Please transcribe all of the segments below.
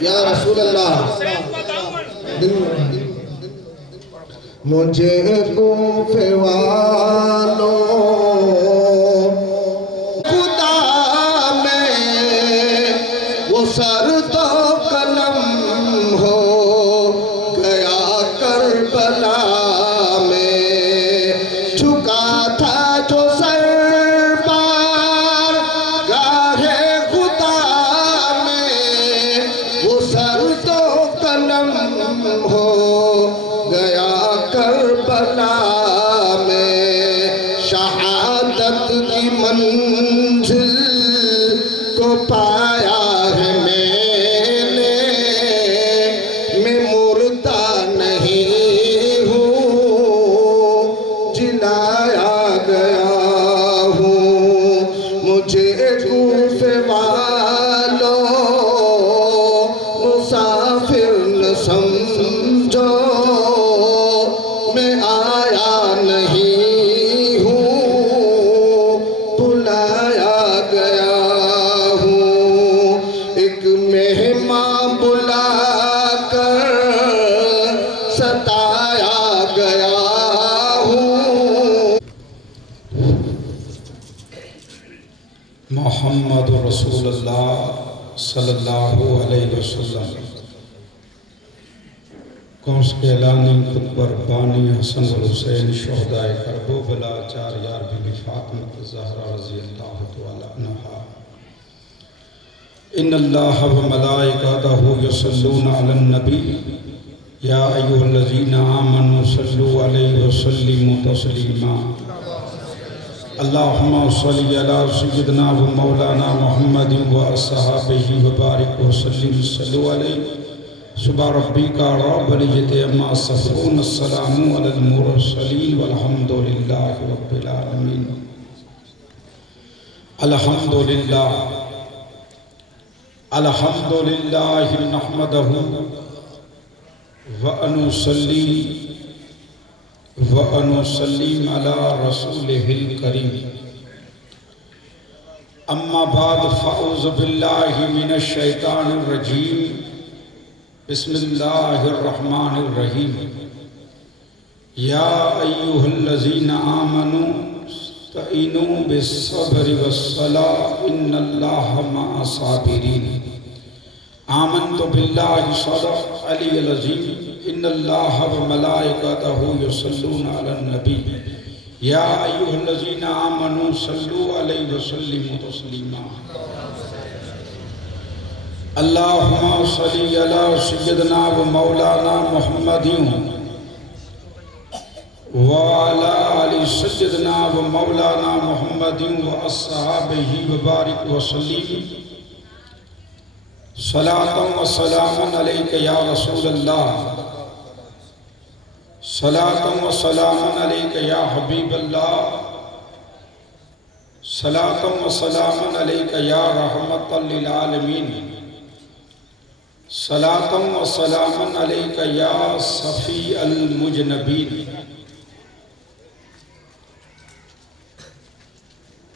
یا رسول اللہ مجھے کوفے والوں خدا میں وہ سر تو قلم ہو گیا کربلا میں جھکا تھا جو سر پار گاہ خدا میں وہ سر تو قلم ہو گیا کربلا میں شہادت کی منزل کو پایا ہے میں نے میں مردہ نہیں ہوں جلایا گیا ہوں مجھے کوفے والوں مسافر نہ سمجھو میں آیا نہیں ہوں بلایا گیا ہوں ایک مہمان بلا کر ستایا گیا ہوں محمد رسول اللہ صلی اللہ علیہ وسلم کونس کے اعلانی خطبر بانی حسن والحسین شہدائے کربلا چار یار بی بی فاطمہ زہرا رضی اللہ تعالی عنہا ان اللہ و ملائکتہ یصلون علی النبی یا ایھا الذین آمنوا صلوا علیہ وسلموا تسلیما اللہم صلی علی سیدنا و مولانا محمد و اصحابہ و بارک وسلم صلوا علیہ سبحان ربک رب العزت عما یصفون السلام علی المرسلین والحمد للہ رب العالمین الحمدللہ نحمدہ ونسلم علی رسولہ الکریم اما بعد فاعوذ باللہ من الشیطان الرجیم بسم اللہ الرحمن الرحیم یا ایھا الذین آمنوا استعینوا بالصبر والصلاۃ ان اللہ مع الصابرین آمنت باللہ صدق علی العظیم ان اللہ و ملائکتہ یصلون علی النبی یا ایھا الذین آمنوا صلوا علیہ وسلموا تسلیما اللہم صلی علی سیدنا و مولانا محمد وعلی آل سیدنا و مولانا محمد و اصحابہ و بارک وسلم صلاة و سلام علیک یا رسول اللہ صلاة و سلام علیک یا حبیب اللہ صلاة و سلام علیک یا رحمت للعالمین صلاة و سلام علیک یا صفی المجنبین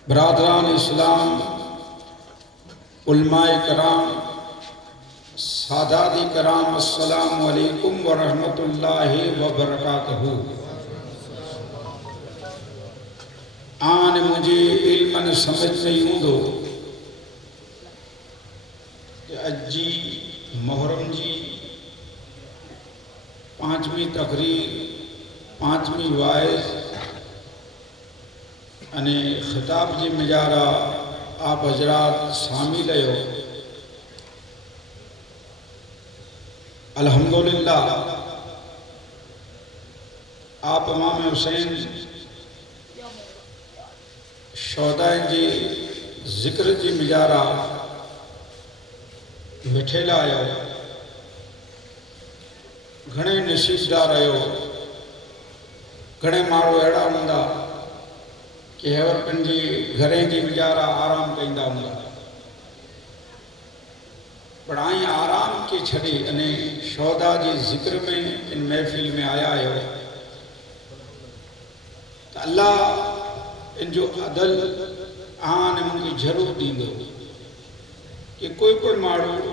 برادران اسلام علماء کرام سادات کرام السلام علیکم ورحمت اللہ وبرکاتہ آن مجھے علم سمجھ نہیں ہوں دو کہ اجی محرم جی پانچویں تقریر پانچویں وائز یعنی خطاب جی مجارہ آپ حضرات شامل ہو الحمدللہ آپ امام حسین شہدائیں جی ذکر جی مجارہ وٹھیلا آیا گھنے نصیب دار آیا گھنے مارو ایڑا ہوندا کہ ہور پنجی گھریں جی مجارہ آرام کہندہ ہوندا بڑھائیں آرام کی چھڑی انہیں شہداء جی ذکر میں ان محفل میں آیا ہے تو اللہ ان جو عدل آن ان کی ضرور دیں دو کہ کوئی مارو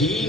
دین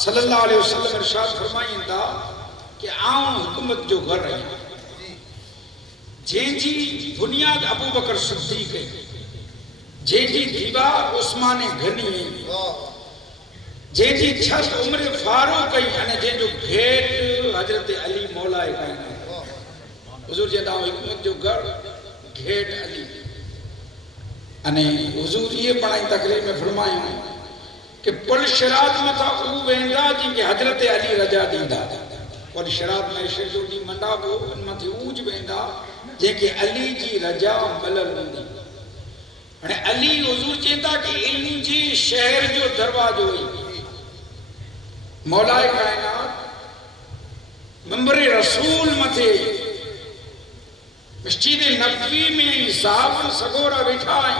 صلی اللہ علیہ وسلم ارشاد فرمائیں دا کہ آؤں حکومت جو گھر رہی جن جی بنیاد ابو بکر صدیق ہے، جن جی دیوار عثمان غنی، جن جی چھت عمر فاروق ہے، یعنی جن جو گھیٹ حضرت علی مولا کائنات۔ حضور جیتا ہوں حکومت جو گھر گھیٹ علی، یعنی حضور یہ بڑھائی تقریر میں فرمائیں کہ پل شرات میں تھا او ویندا جن کے حضرت علی رجا دیندا، پل شرات میں شردو دی منڈا بو ان میں تھی اوج ویندا جن کے علی جی رجا ملل ویندی۔ یعنی علی حضور چیتا کہ علم جی شہر جو دروازو ہوئی، مولا کائنات منبر رسول متھے مسجد نبوی میں صاحب سگورا بٹھا ہے،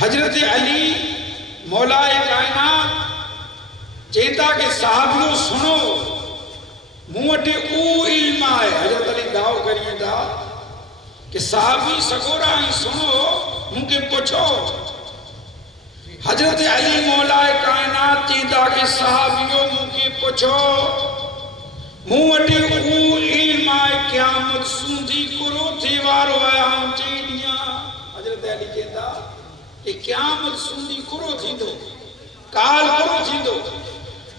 حضرت علی مولا کائنات چیتا کہ صحابیوں سنو موٹے او علم آئے، حضرت علی دعو کریے دا کہ صحابی سگورا ہی سنو مجھے پوچھو، حضرت علی مولا کائنات چیتا کہ صحابیوں مجھے پوچھو موٹے او علم آئے قیامت سندھی کرو تیوارو آیا ہم چیدیاں۔ حضرت علی چیتا کہ قیامت سندھی کرو تھی دو، کال کرو تھی دو۔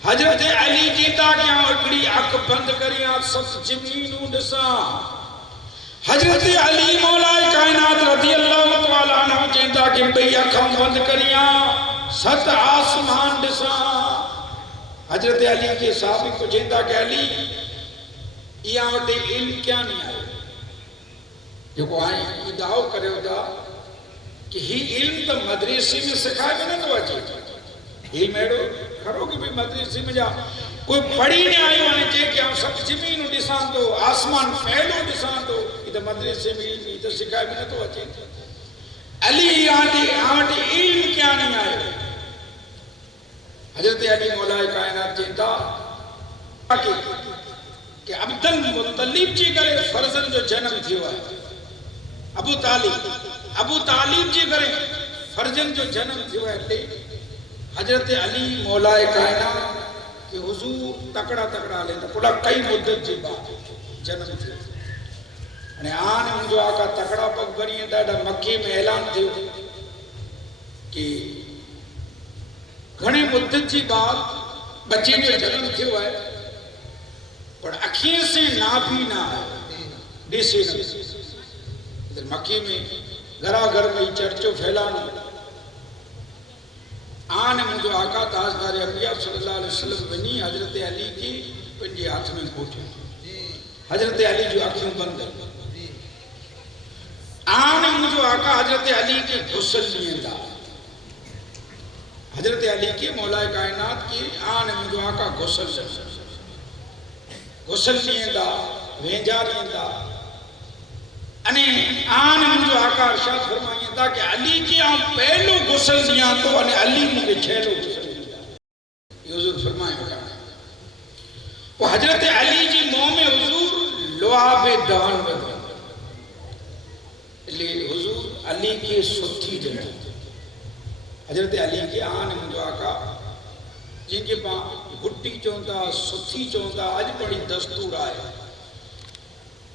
حضرت علی جیتا کہ ہم اکڑی اک بند کریاں سب زمینوں ڈساں۔ حضرت علی مولا کائنات رضی اللہ تعالیٰ عنہ جیتا کہ بھئی اکھاں بند کریاں ست آسمان ڈساں۔ حضرت علی کے صحابی کو جیتا کہ علی یہاں وٹے علم کیا نہیں آئے جو کو آئیں یہ دعو کرے ہوتا کہ ہی علم تو مدرسی میں سکھائے میں نہ تو آجی علم ایڈو کھڑو کہ بھی مدرسی میں جا کوئی پڑھی نہیں آئی وانے چاہے کہ ہم سب زمین ڈسان تو آسمان پہلو ڈسان تو یہ تو مدرسی میں علم یہ تو سکھائے میں نہ تو آجی علی یہاں علم کیا نہیں آئے۔ حضرت علی مولا کائنات چیتا کہ عبد المطلب جی کرے فرزن جو جنم تھی ہوا ہے، ابو طالب جی کرے فرزن جو جنم تھی ہوا ہے، حضرت علی مولا کائنات کہ حضور تکڑا لیتا پڑا کئی مدت جی بات جنم تھی یعنی آن مجھو آقا تکڑا پک بنی ہے دا مکہ میں اعلان تھی کہ گھنے مدت جی بات بچے جو جنم تھی ہوا ہے پر اکھیں سے نابی نہ دیسے نہ ادھر مکہ میں گھرا گھر میں چرچو پھیلانا آن مجھو آقا تاجدار انبیاء صلی اللہ علیہ وسلم بنی حضرت علی کی پنجے ہاتھ میں پوچھے حضرت علی جو آنکھیں بند آن مجھو آقا حضرت علی کے غسل لیے دا حضرت علی کے مولا کائنات کی آن مجھو آقا غسل لیے دا وینجا لیے دا انہیں آن مجھو آقا ارشاد فرمائیے دا کہ علی کی آن پہلو غسل دیا تو انہیں علی مجھے چھیلو غسل دیا یہ حضور فرمائے ہوگا وہ حضرت علی جی موہ میں حضور لعاب دہن بدھا حضور علی کی ستھی جنہ حضرت علی کے آن مجھو آقا جن کے پاں گھٹی چونتا ستھی چونتا آج بڑی دستور آئے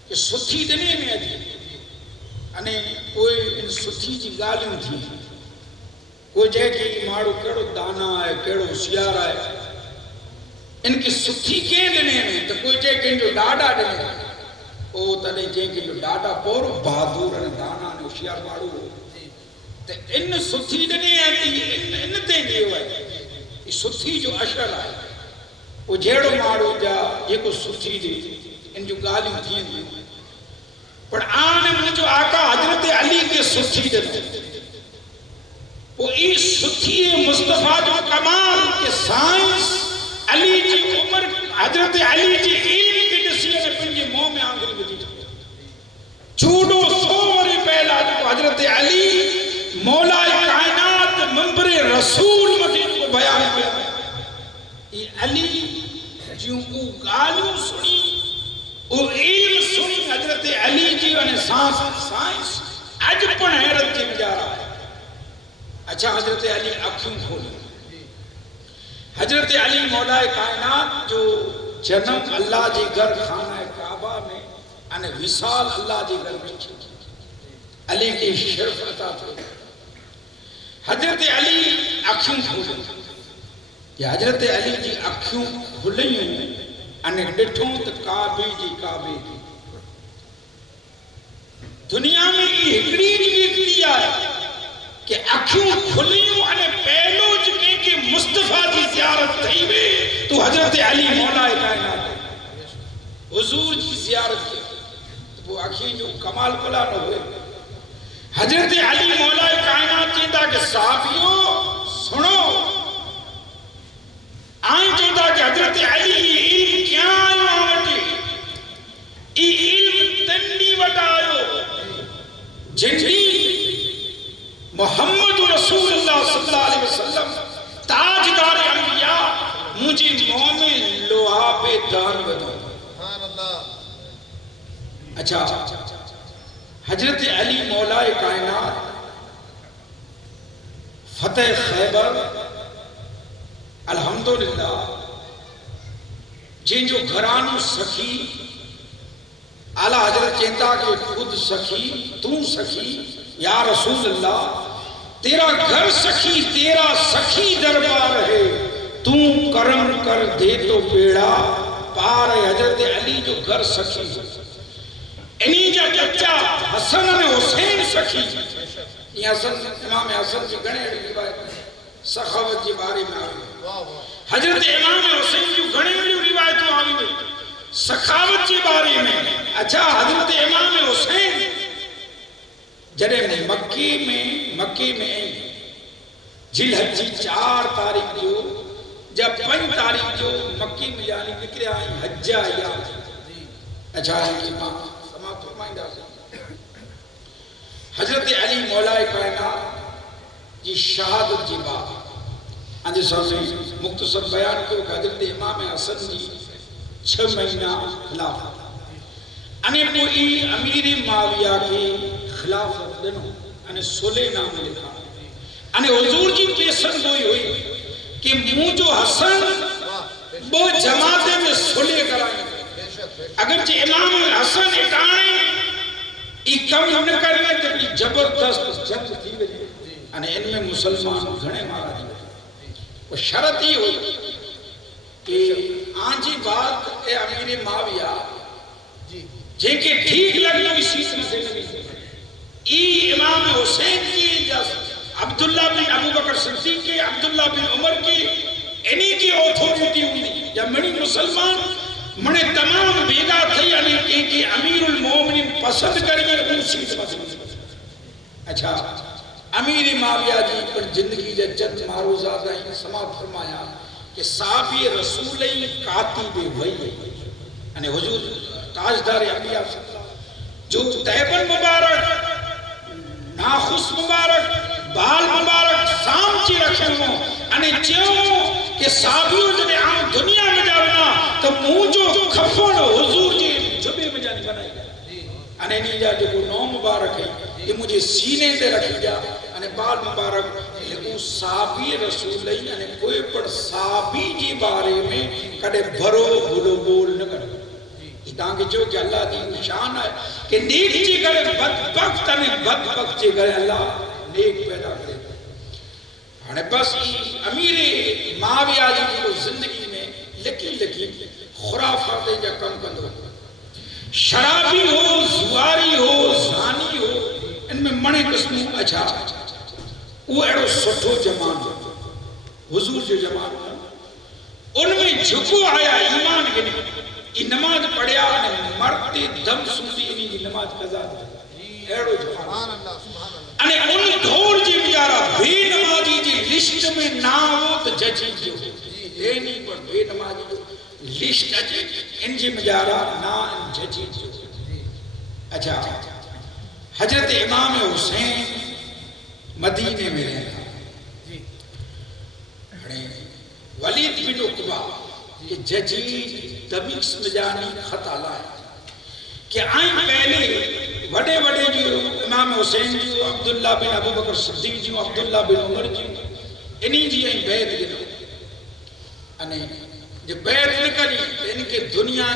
کہ ستھی دنے میں آجی انہیں کوئی ان ستھی جی گالیوں تھی کوئی جائے کہ مارو کیڑو دانا آئے کیڑو سیار آئے ان کی ستھی کیں دنے میں تو کوئی جائے کہ ان جو ڈاڈا دنے میں او تنے جائے کہ جو ڈاڈا پورو بہادور ان دانا نے سیار مارو تو ان ستھی دنے آتی ان تے دیو ہے یہ ستھی جو اشر آئے وہ جھیڑو مارو جا یہ کو ستھی دی ان جو گالیوں تھی ہیں پر آنے مجھو آقا حضرت علی کے ستھی دنے وہ اس ستھی مصطفیٰ جو کمال کے سائنس علی جی عمر حضرت علی جی علم کی نسیہ نے پنجے موہ میں آنگل بدی چوڑو سوری پہلا جو حضرت علی مولا کائنات منبر رسول مدین کو بیان کیا یہ علی جو کو گالوں سنی وہ علم سنی حضرت علی جی انہیں سائنس آج پر حیرت جی میں جا رہا ہے اچھا حضرت علی اکھوں کھولے حضرت علی مولا کائنات جو جنم اللہ جی گھر خانہ کعبہ میں انہیں وصال اللہ جی گھر میں علی کی شرف عطا تھے. حضرت علی اکھیوں کھولیں کہ حضرت علی جی اکھیوں کھلیں انہیں ڈٹھوں تو کعبے جی دنیا میں یہ ہکڑی جی اختیار ہے کہ اکھیوں کھلیوں انہیں پہلو جکے کہ مصطفیٰ کی زیارت تھی وے تو حضرت علی مولا کائنات حضور کی زیارت کی وہ اکھیں جو کمال کلا نہ ہوئے. حضرت علی مولا کائنات چاہتا کہ صحابیوں سنو آئیں چاہتا کہ حضرت علی علم کیا آئیو آمٹی علم تنڈی وٹایو جنڈی محمد رسول اللہ صلی اللہ علیہ وسلم تاجدار انبیاء مجھے مومن لوہا پہ دان بدو. اچھا حضرت علی مولا کائنات فتح خیبر الحمدللہ جن جو گھرانو سخی اعلیٰ حضرت چہتا کہ خود سخی تو سخی یا رسول اللہ تیرا گھر سخی تیرا سخی دربار ہے تو کرم کر دے تو بیڑا پار ہے. حضرت علی جو گھر سخی انہی جا بچہ حسن نے حسین سخی یہ حسن امام حسن کی گھنے روایت سخاوت کے بارے میں آئی. حضرت امام حسین جو گھنے روایتوں آئی میں سخاوت کے بارے میں. اچھا حضرت امام حسین جنہیں مکی میں جلحج 4 تاریخ جو جب 5 تاریخ جو مکی میں یعنی نکلے آئیں حجہ یا اچھا ہے کہ ماں سماعت فرمائیں دا حضرت علی مولا کائنات یہ شہادت کی بات آنجے سامنے مختصر بیان کو کہ حضرت امام حسن جی 6 مہینہ خلافت انہیں پوئی امیر معاویہ کی خلافت دنوں انہیں سولے نام لکھا انہیں حضور کی پیسن ہوئی کہ جو حسن وہ جماعتے میں سولے کرائیں اگرچہ امام حسن اٹھائیں ایک کم نہ کرنے تو جبردست جنگ تھی وجہ انہیں ان میں مسلمان گھنے مارا دی وہ شرط ہی ہوئی کہ آنجی بات اے امیر معاویہ جن کے ٹھیک لگنا اسی سے ای امام حسین کی اجازت عبداللہ بن ابو بکر صدیق کے عبداللہ بن عمر کی انہی کی اوتھورٹی ہوئی یا منی مسلمان منے تمام بیگا تھی یعنی کہ امیر المومنین پسند کریں گے اسی سے. اچھا امیر معاویہ جی پر زندگی جا چند معروضات ہیں سماعت فرمایا کہ صحابی رسول کاتب وحی یعنی حضور تاجدار انبیاء جو تیبن مبارک ناخص مبارک بال مبارک سامچی رکھے ہوں انہیں چیوں کہ صحابیوں جنہیں عام دنیا میں جانا تو مونجو کھفون حضور جی جبے میں جانی بنائی گیا انہیں نہیں جا جو نو مبارک ہے یہ مجھے سینے دے رکھی جا انہیں بال مبارک لیکن صحابی رسول اللہ انہیں کوئی پر صحابی جی بارے میں کڑے بھرو بھلو بول نہ کرو تاکہ جو کہ اللہ دی نشان ہے کہ نیک جی کرے بدبخت انہیں بدبخت جی کرے اللہ نیک پیدا کرے. ہنے بس امیر معاویہ جی کی زندگی میں لکی خرافات جا کم کندو شرابی ہو زواری ہو زانی ہو ان میں منے قسموں اچھا وہ ایڑو سٹھو جمان حضور جو جمان ان میں جھکو آیا ایمان کے نہیں یہ نماز پڑھیا مرتے دم سنتی انہی کی نماز قضا دی ایڑو جوان انہیں ان دھور جی بیارا بے نمازی جی لشت میں نہ ہو تو ججی جو اے نہیں پر بے نمازی جو لشت اچھے ان جی بیارا نہ ججی جو. اچھا حضرت امام حسین مدینے میں رہتا ولید بن عقبہ کہ ججی دمیس مجانی خطا لائے کہ آئیں پہلے وڈے وڈے جو امام حسین جی عبداللہ بن ابو بکر صدیق جی عبداللہ بن عمر جی انہی جی آئیں بیعت گنو અને જે બેત ન કરી એને કે દુનિયા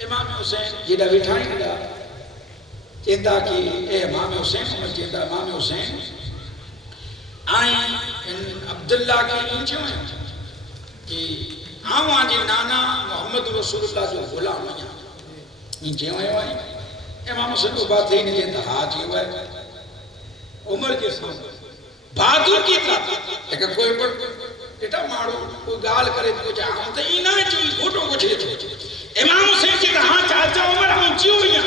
امام حسین جیڑا بٹھائیں گا چیتا کہ اے امام حسین چیتا امام حسین آئیں عبداللہ کی نیچے ہوئے کہ آوان جی نانا محمد رسول اللہ جو غلام ہیں نیچے ہوئے امام حسین کو بات ہی نہیں دیتا ہاتھ ہی ہوئے عمر کے سامنے بہادر کی تھا لیکن کوئی بیٹا مارو کوئی گال کرے تو کچھ آم تو اینا ہے چوئی گھوٹوں کو چھے امام حسین کی کہاں چاچا عمر ہم چیو گیا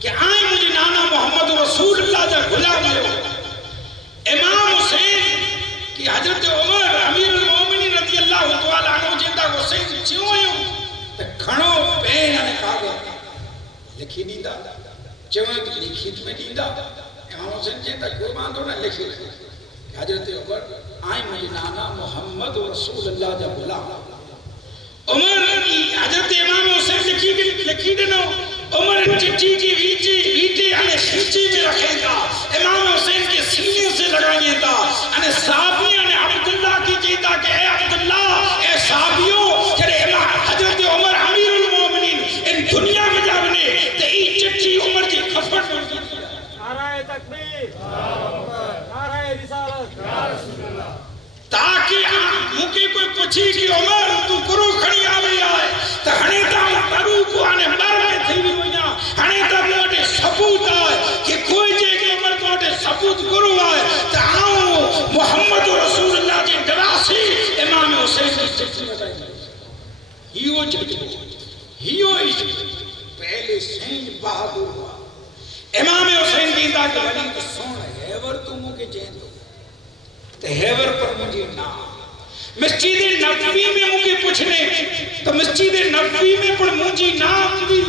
کہ آئیں مجھے نانا محمد رسول اللہ جا غلام لے امام حسین کی حضرت عمر امیر المومنین رضی اللہ تعالیٰ عنہ جیتا حسین چیو گیا تو کھڑو پین آنے کہا گیا لکھی دیندہ چوئے تو لکھی تمہیں دیندہ امام حسین جیتا کوئی باندھو نہ لکھی حضرت عمر آئیں مجھے نانا محمد رسول اللہ جا غلام عمر حضرت امام حسین لکھی دنو عمر چٹھی کی ویٹی آنے خیچی میں رکھیں گا امام حسین کے سینے سے لگائیں گا آنے صحابی آنے عبداللہ کی جیتا کہ اے عبداللہ اے صحابیوں کہ حضرت عمر امیر المومنین ان دنیا میں جانے تو ای چٹھی عمر کی خفت میں جانے نعرہ تکبیر نعرہ رسالت تاکہ مکہ کوئی پچھی کہ عمر تو کرو کھڑی آوے آئے تو ہنے تا ترو کو آنے مر میں تھی بھی ہوئی ہنے تا موٹے ثبوت آئے کہ کوئی جے کہ عمر کوٹے ثبوت کرو آئے تو آؤ محمد رسول اللہ کے دراسی امام حسین کی چٹھی بتائی ہیو چٹھی ہیو پہلے سین بہادر ہوا امام حسین کی دا کہ ولی تو سون ہیور تو مکہ چین دو تو ہیور پر مجھے نام مسجد نبوی میں مجھے پوچھنے تو مسجد نبوی میں پر مجھے نام دی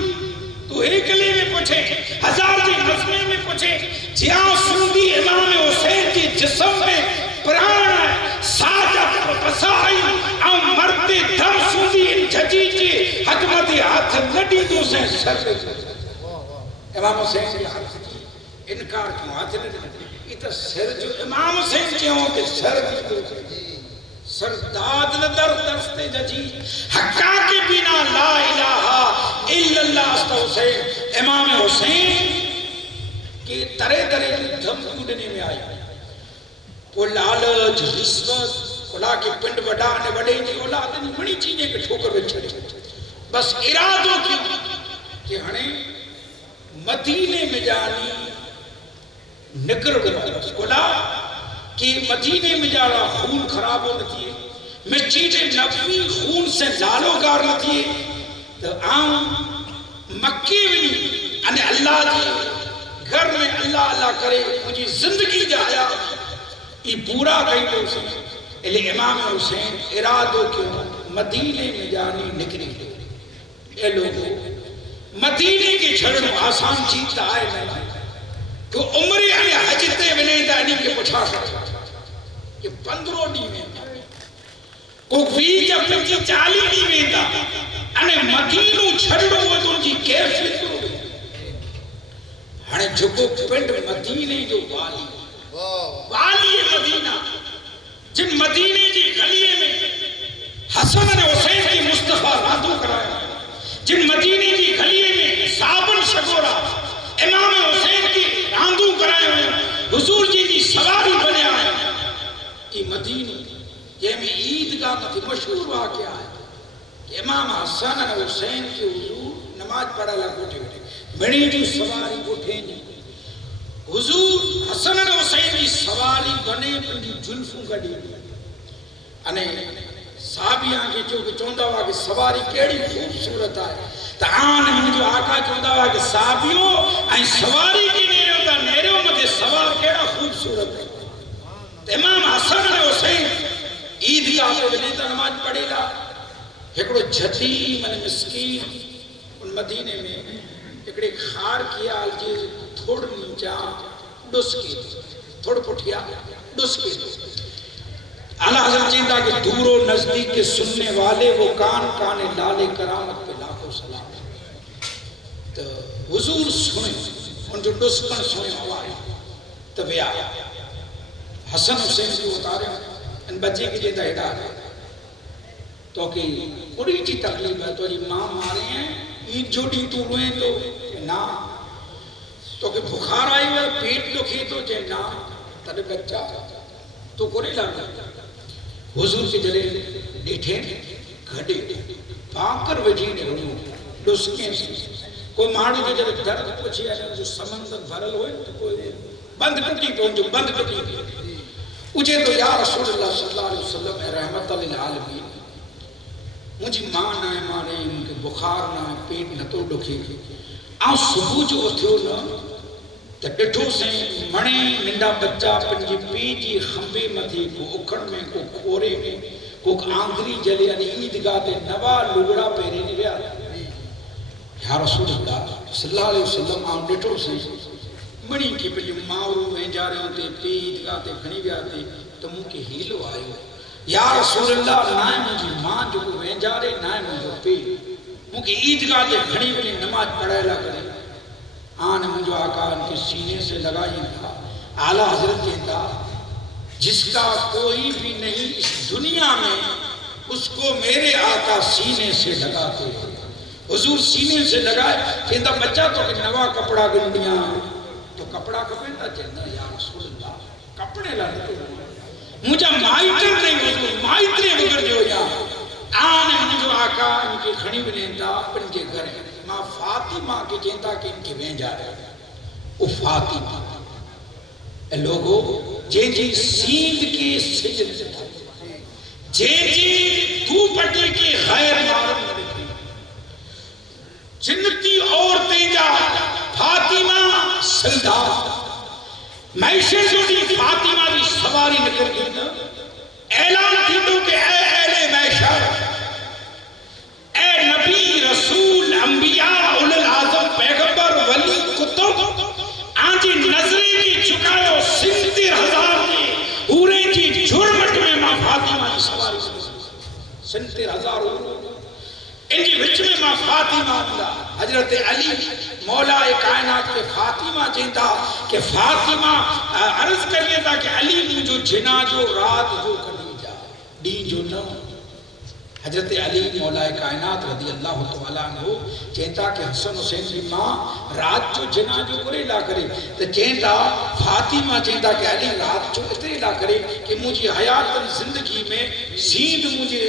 تو ایک لئے میں پوچھے ہزار جی نظمے میں پوچھے جہاں سندی امام حسین کی جسم میں پران ہے ساجہ پسائی او مرد دم سندی ان ججی جی حکمت ہاتھ لڑی دو سے سر پہ امام حسین کی حرف کی انکار کیوں ہاتھ لڑی اتنا سر جو امام حسین کیوں کہ سر کی سرداد لدر درستے ججی حقا کے بنا لا الہ الا اللہ استا حسین امام حسین کے ترے ترے دھم کودنے میں آئی وہ لالچ رسوت خلا کے پنڈ وڈانے وڈے جی اولاد نہیں بڑی چیزیں کے ٹھوکر میں چھڑے بس ارادوں کی کہ ہنے مدینے میں جانی نکر گیا خلا کہ مدینے میں جانا خون خراب ہو نتی ہے مسجد نبوی خون سے لالو گار نتی ہے تو عام مکے میں انہیں اللہ جی گھر میں اللہ اللہ کرے مجھے زندگی جایا یہ پورا کہیں تو اسے لئے امام حسین ارادوں کیوں مدینے میں جانی نکری اے لوگوں مدینے کے چھڑنوں آسان چیزتا آئے نہیں تو عمری انہیں حجتے بنے دا انہیں کے پچھا سکتا کہ 15 نہیں میں کو بھی جب پچھی 40 نہیں میں دا انہیں مدینوں چھڑنوں وہ تو جی کیفیت کرو گئے انہیں جھکو پنڈ مدینے جو والی مدینہ جن مدینے جی گلیے میں حسن نے حسین کی مصطفیٰ راتوں کرایا جن مدینے جی گلیے میں صابن شگورا امام حسین کی راندوں کرائے ہوئے حضور جی کی سواری بنے آئے یہ مدینہ یہ میں عیدگاہ میں تھی مشہور واقعہ ہے کہ امام حسن اور حسین کی حضور نماز پڑھا لگوٹے ہوئے بڑی جو سواری اٹھیں گی حضور حسن اور حسین کی سواری بنے پنجی جلفوں کا دے انہیں صحابیاں کے جو کہ چوندہ ہوا کہ سواری کیڑی خوبصورت آئے تعان ہم جو آقا چوندہ ہوا کہ صحابیوں این سواری کی نیرے ہوتا نیرے ہو مجھے سوار کیڑا خوبصورت ہے امام حسن اور حسین عید کی آگے بلیتا نماز پڑھے گا ایکڑو جھتی من مسکین ان مدینے میں ایکڑے خار کیا جی تھوڑ نیچا ڈس کی تھوڑ پٹھیا ڈس کی اللہ حضرت جیندہ کہ دور و نزدیک کے سننے والے وہ کان کانے لالے کرامت پہ لاکھوں سلام تو حضور سنیں ان جو ڈسکن سنیں ہوائے تو بھی آیا حسن حسین کی اتارے ان بچے کی جیدہ ہدایت ہے تو کہ بڑی چی تکلیف ہے تو یہ ماں مارے ہیں عید جو ڈی تو روئیں تو نا تو کہ بخار آئی ہوئے پیٹ دکھی تو چاہے نا تڑے بچہ تو کوئی لگا حضور کے جلے ڈیٹھے گھڑے پاکر وجین رنو ڈسکیں سے کوئی ماڑی کے جلے درد پوچھے آئے جو سمندر بھرل ہوئے تو کوئی بند ٹوٹی تو جو بند ٹوٹی مجھے تو یا رسول اللہ صلی اللہ علیہ وسلم رحمت للعالمین مجھے ماں نہ مارے ان کے بخار نہ پیٹ نہ تو ڈکھے آؤں صبح جو اتھیو نا تو ڈٹھو سے مڑے ننڈا بچہ پنجی پیجی خمبے متھی کو اکھڑ میں کو کھورے میں کو آنگری جلے یعنی عیدگاہ تے نوا لگڑا پہرے نہیں رہا یا رسول اللہ صلی اللہ علیہ وسلم آؤں ڈٹھو سے مڑی کی پنجی ماؤرو میں جا رہے ہوتے پی عیدگاہ تے کھنی گیا تے تو موں کے ہیلو آئے ہو یا رسول اللہ نائے مجھے ماں جو کو میں جا رہے نائے مجھے پی موں کے عیدگاہ تے کھنی ولی نماز پڑھائے لا کرے آن مجھو آقا ان کے سینے سے لگائی تھا اعلیٰ حضرت کہتا جس کا کوئی بھی نہیں اس دنیا میں اس کو میرے آقا سینے سے لگاتے حضور سینے سے لگائے کہتا بچہ تو کہ نوا کپڑا گنڈیاں تو کپڑا کپڑا چلنا یا رسول اللہ کپڑے لانے تو مجھے مائتر نہیں حضور مائترے بگر جو یا آن مجھو آقا ان کے کھڑی بنیندہ اپن کے گھر ہیں ماں فاطمہ کے جیتا کہ ان کے وین جا رہے ہیں وہ فاطمہ اے لوگو جے جی سیند کے سجن سے جے جی تو پٹے کے غیر معلوم رکھے جنتی عورتیں جا فاطمہ سجدہ معیشت جو دی فاطمہ بھی سواری نکل گئی اعلان تھی تو کہ اے اہل معیشت اے نبی رسول انبیاء اولو العظم پیغمبر ولی کتب آنجی نظریں کی چکایو 70,000 کی پورے کی جرمٹ میں ماں فاطمہ کی سواری 70,000 ان کی وچ میں ماں فاطمہ دا حضرت علی مولا کائنات کے فاطمہ چاہتا کہ فاطمہ عرض کریے تھا کہ علی نے جو جنا جو رات جو کری جا ڈی جو نہ حضرت علی مولا کائنات رضی اللہ تعالیٰ عنہ چاہتا کہ حسن حسین کی ماں رات جو جنا جو کرے لا کرے تو چاہتا فاطمہ چاہتا کہ علی رات جو اتنے لا کرے کہ مجھے حیات زندگی میں سیند مجھے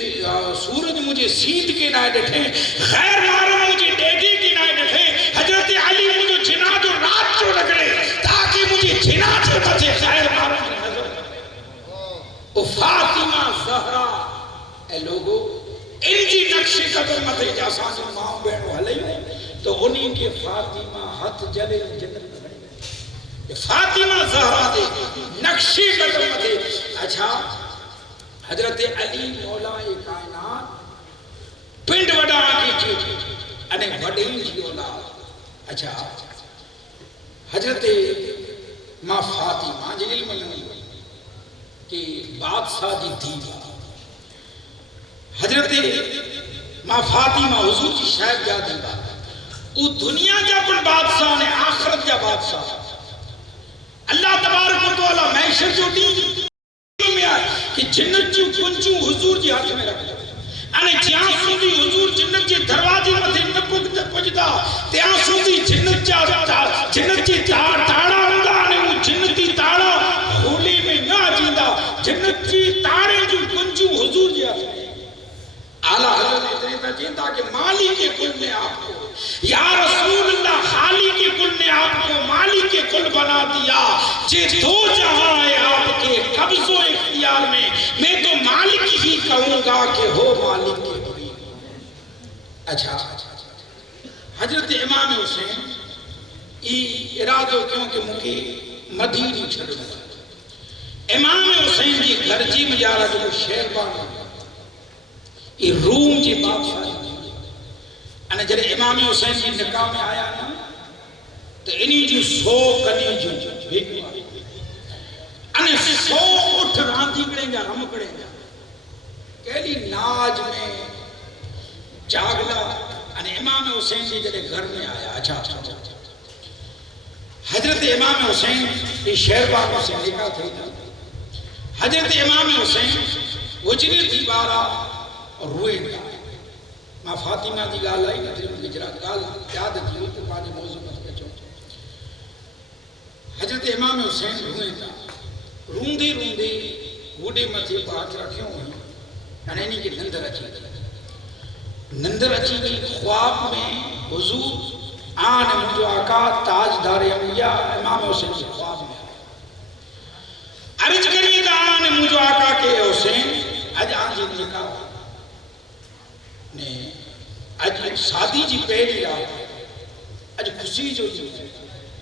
سورج مجھے سیند کے نائے ڈٹھیں غیر مارو مجھے ڈیڈی کے نائے ڈٹھیں حضرت علی مجھے جنا جو رات جو لگڑے تاکہ مجھے جنا جو بچے غیر مارو کی نظر وہ فاطمہ زہرا اے لوگو ان کی نقش قدر مدھے جاسا جو ماں بینو حلی تو انہیں کے فاطمہ ہاتھ جلے جنت میں بڑی فاطمہ زہرا دے نقش قدر مدھے اچھا حضرت علی مولا کائنات پنڈ وڈا کی چیز انہیں وڈین جی اولاد اچھا حضرت ماں فاطمہ جی علم نہیں کہ بادشاہ جی دیوا حضرت ماں فاطمہ حضور کی شاید جا دیوا وہ دنیا جا پر بادشاہ نے آخرت جا بادشاہ اللہ تبارک و تعالی معیشت جو دی میں آئے کہ جنت جو کنچوں حضور جی ہاتھ میں رکھ انہیں جہاں سودی حضور جنت جی دروازے مدھے نپک پجدا تیاں سودی جنت جی تاڑا ہوندا انہیں وہ جنتی تاڑا ہولی میں نہ جیندہ جنت جی تاڑے جو کنچوں حضور جی ہاتھ میں اعلیٰ حضرت اتنے تا جیندہ کہ مالی کے کل نے آپ کو یا رسول اللہ خالی کے کل نے آپ کو مالی کے کل بنا دیا جے دو جہاں ہے آپ کے قبض و اختیار میں تو مالک ہی کہوں گا کہ ہو مالک کے بری اچھا حضرت امام حسین ارادو کیونکہ مکی مدینی چھڑ امام حسین جی گھر جی میں جا رہا جو شہر بانا یہ روم جی بادشاہ انہیں جڑے امام حسین جی نکاح میں آیا نا تو انہی جو 100 کنی جو انہیں 100 اٹھ راندی کریں گا رم کریں گا کہلی ناج میں جاگلا انہیں امام حسین جی جڑے گھر میں آیا اچھا حضرت امام حسین یہ شہر باغ سے نکاح تھی حضرت امام حسین وجنی تھی بارا اور روئے گا ماں فاطمہ دی گال آئی نہ تھی مجھے جرا گال یاد تھی تو پانچ موضوع مت پچھو حضرت امام حسین روئے تھا روندی روندی گوڑے متھی بات رکھے ہوئے انہیں کی نندر اچھی گئی خواب میں حضور آن مجھو آقا تاجدار انبیاء امام حسین سے خواب میں عرض کریے کہ آن مجھو آقا کے حسین اج آنجی نکاح نے اج شادی جی پہلی رات اج خوشی جو جی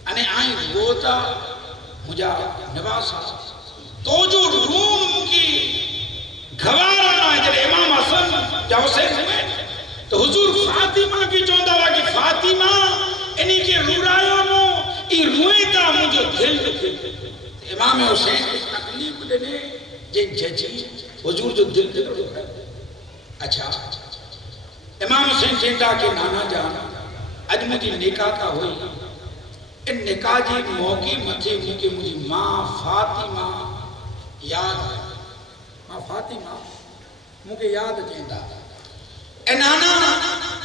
انہیں آئیں گوتا مجھا نواسا تو جو روم کی گھوارا ہے جب امام حسن جا حسین ہوئے تو حضور فاطمہ کی چوندہ ہوا کہ فاطمہ انہی کے رورائیوں نو ای روئے تا مجھے دل دکھے امام حسین کی تکلیف دینے جن ججی حضور جو دل دکھے اچھا امام حسین چیندہ کہ نانا جانا اج مجھے نکاح کا ہوئی ان نکاح جی موقع متھے مجھے ماں فاطمہ یاد ہے ماں فاطمہ مجھے یاد چیندہ اے نانا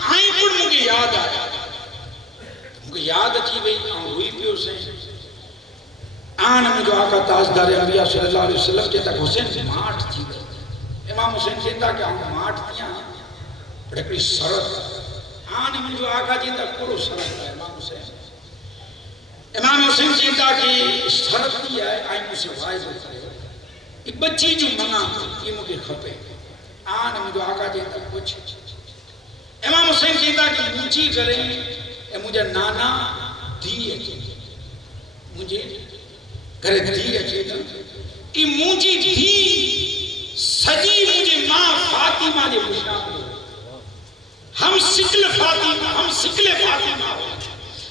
آئیں پر مجھے یاد آیا مجھے یاد اچھی بھئی آن ہوئی پہ حسین آن مجھے آقا تاجدار انبیاء صلی اللہ علیہ وسلم کے تک حسین سے ماٹ تھی گئی امام حسین چیندہ کہ آن ماٹ تھیا بڑے کڑی سرد آن مجھے آقا چیندہ پورو سرد ہے امام حسین چیندہ کہ سرد دی ہے آئیں مجھے وائد ہوتا ہے ایک بچی جو منع یہ مجھے خپے آن مجھے آقا چیندہ کچھ امام حسین چیندہ کہ مجھے کریں اے مجھے نانا دیئے مجھے کرے دیئے چیندہ ای مجھے دی سجی مجھے ماں فاطمہ دے مشاہدے ہم سکل فاطمہ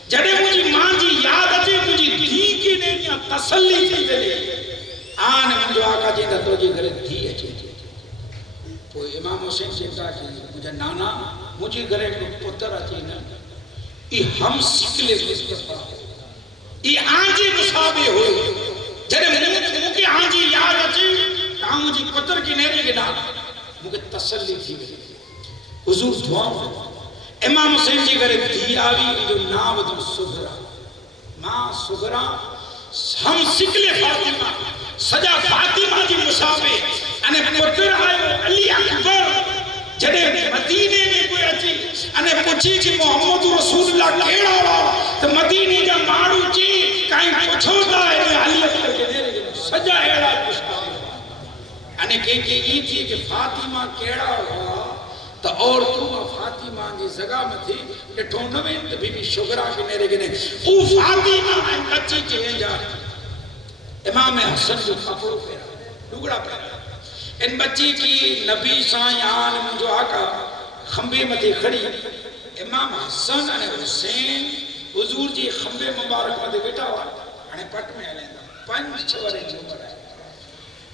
جڑے مجھے ماں جی یاد اچھے مجھے دی کے نہیں تسلی تھی دلے آن مجھے آقا چیندہ تو جی کرے دیئے چیندہ تو امام حسین چیندہ کہ مجھے نانا مجھے گھرے کو پتر آتی نا یہ ہم سکلے مصطفیٰ یہ آنجی مصابے ہوئے جڑے مجھے آنجی یاد آتی آنجی پتر کی نیرے گنا مجھے تسلی تھی گئی حضور دعاؤں امام حسین جی گھرے دی آوی جو ناو دو سگرہ ماں سگرہ ہم سکلے فاطمہ سجا فاطمہ جی مصابے انہیں پتر آئے علی اکبر جڑے مدینے میں کوئی اچھی انہیں پوچھی کہ محمد رسول اللہ کیڑا ہوا تو مدینے جا مارو چی کہیں پوچھوتا ہے انہیں علی اکبر کے دے رہے سجا ایڑا پوچھتا ہے انہیں کہ یہ تھی کہ فاطمہ کیڑا ہوا تو اور تو فاطمہ جی زگاہ میں تھی لٹھوں نویں تو بی بی شگرہ کے میرے گنے او فاطمہ ان بچی کے ہیں جا امام حسن جو کپڑوں پہرا لگڑا پہرا ان بچی کی نبی سائیں آن مجھو آقا خمبے مدے کھڑی امام حسن انہیں حسین حضور جی خمبے مبارک مدے بیٹا ہوا انہیں پٹ میں آلیں دا 5 چھوڑے جمعر ہے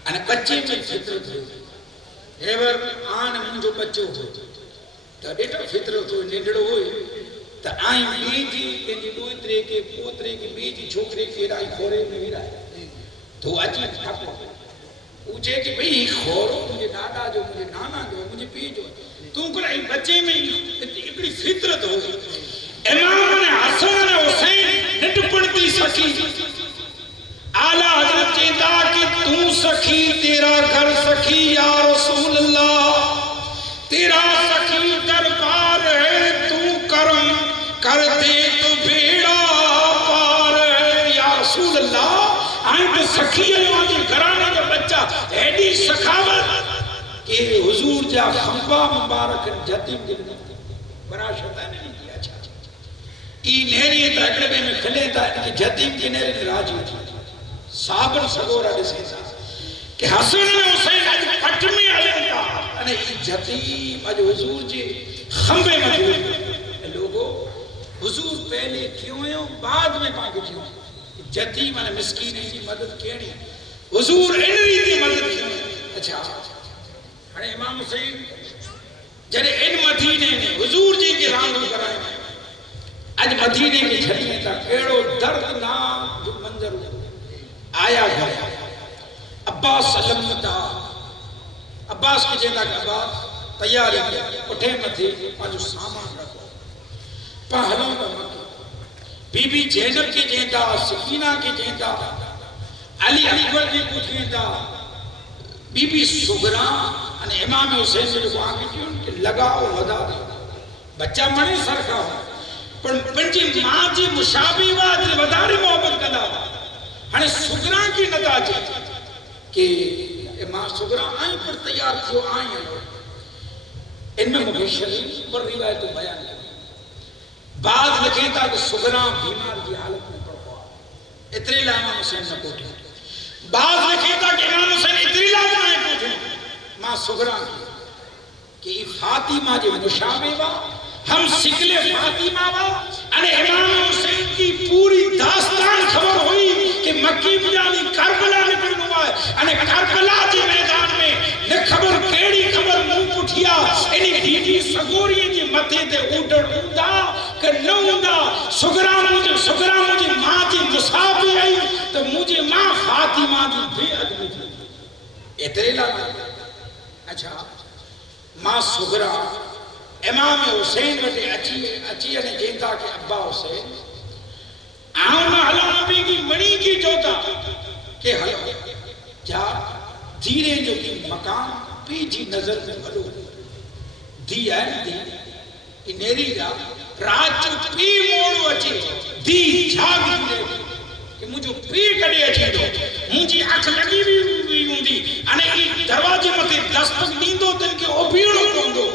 انہیں بچے میں فطرت ہوئی ایور آن مجھو بچو ہو تا بیٹا فطرت ہوئی نڈڑو ہوئی تا آئیں بیجی کنجی دوئی ترے کے پوترے کی بیجی چھوکرے کی رائی کھورے میں بھی رائے تو اجی ٹھپو پوچھے کہ بھئی خورو مجھے دادا جو مجھے نانا جو مجھے پی جو تو کرائی بچے میں اتنی فطرت ہو امام نے حسن نے حسین نٹ پڑتی سکی اعلیٰ حضرت چیندہ کہ تو سکی تیرا گھر سکی یا رسول اللہ تیرا سکی دربار ہے تو کرم کر دے تو بیڑا پار ہے یا رسول اللہ آئیں تو سکی ہے آجی گھرانے کا بچہ ایڈی سخاوت کہ حضور جا خمبہ مبارک جتیم گلنے بڑا شیطان نہیں کیا اچھا ای نیری تاکڑے میں کھلے تھا کہ جتیم کی نیری راجی تھی صابر سگورہ دسے تھا کہ حسن نے حسین آج پٹ میں آلے تھا انہیں ای جتیم آج حضور جی خمبے مجھوئے لوگوں حضور پہلے کیوں ہیں بعد میں پاکے کیوں ہیں جتیم انہیں مسکین ہے جی مدد کیڑی حضور انہی دی مدد کیوں اچھا انہیں امام حسین جنہیں ان مدینے میں حضور جی کی راندوں کرائے آج مدینے کی چھڑیے تھا کیڑو دردناک جو منظر آیا گیا عباس سلم مدہ عباس کی جیدہ کہ عباس تیاری اٹھے متھے پانچو سامان رکھو پہلوں کا مکہ بی بی زینب کی جیندا سکینہ کی جیندا علی اکبر کی کچھ جیندا بی بی سغرا અને امام حسین سے جو آگے کی ان کے لگاؤ ودا دے بچہ مڑے سرکا ہو پر پنجی ماں جی مشابی واد وداری محبت کدا ہنے سغرا کی نتاج کہ امام سغرا آئیں پر تیار تھیو آئیں ان میں مبشرین پر روایت بیان کی بعض لکھیں تھا کہ سغرا بیمار کی حالت میں پڑھوا اتری لا امام حسین نے کوٹھے بعض لکھیں تھا کہ امام حسین اتری لا جائیں کوٹھے ماں سغرا کی کہ فاطمہ جو مشابہ وا ہم سکلے فاطمہ وا انہیں امام حسین کی پوری داستان خبر ہوئی کہ مکی بجانی کربلا نکل ہوا ہے انہیں کربلا کے میدان میں نے خبر کیڑی خبر منہ پٹھیا انہیں بی بی سگوری جی متھے تے اوڈڑ ہوندا کہ نہ ہوندا سغرا مجھے ماں جی مصابی آئی تو مجھے ماں فاطمہ جی بے ادبی تھی اترے لگا اچھا ماں سغرا امام حسین وٹے اچھی نے جیتا کہ ابا حسین آؤں نہ حلا نبی کی منی کی جوتا کہ حلا جا دھیرے جو کی مکان پیچھی نظر میں بھلو دی ہے دی نیری جا رات جو پی موڑو اچھی دی جھاگ دے کہ مجھو پی کڑے اچھی دو مجھے آنکھ لگی بھی ہوں دی انہیں ایک دروازے مطے دستک نیندو تن کے اوپیڑو کوندو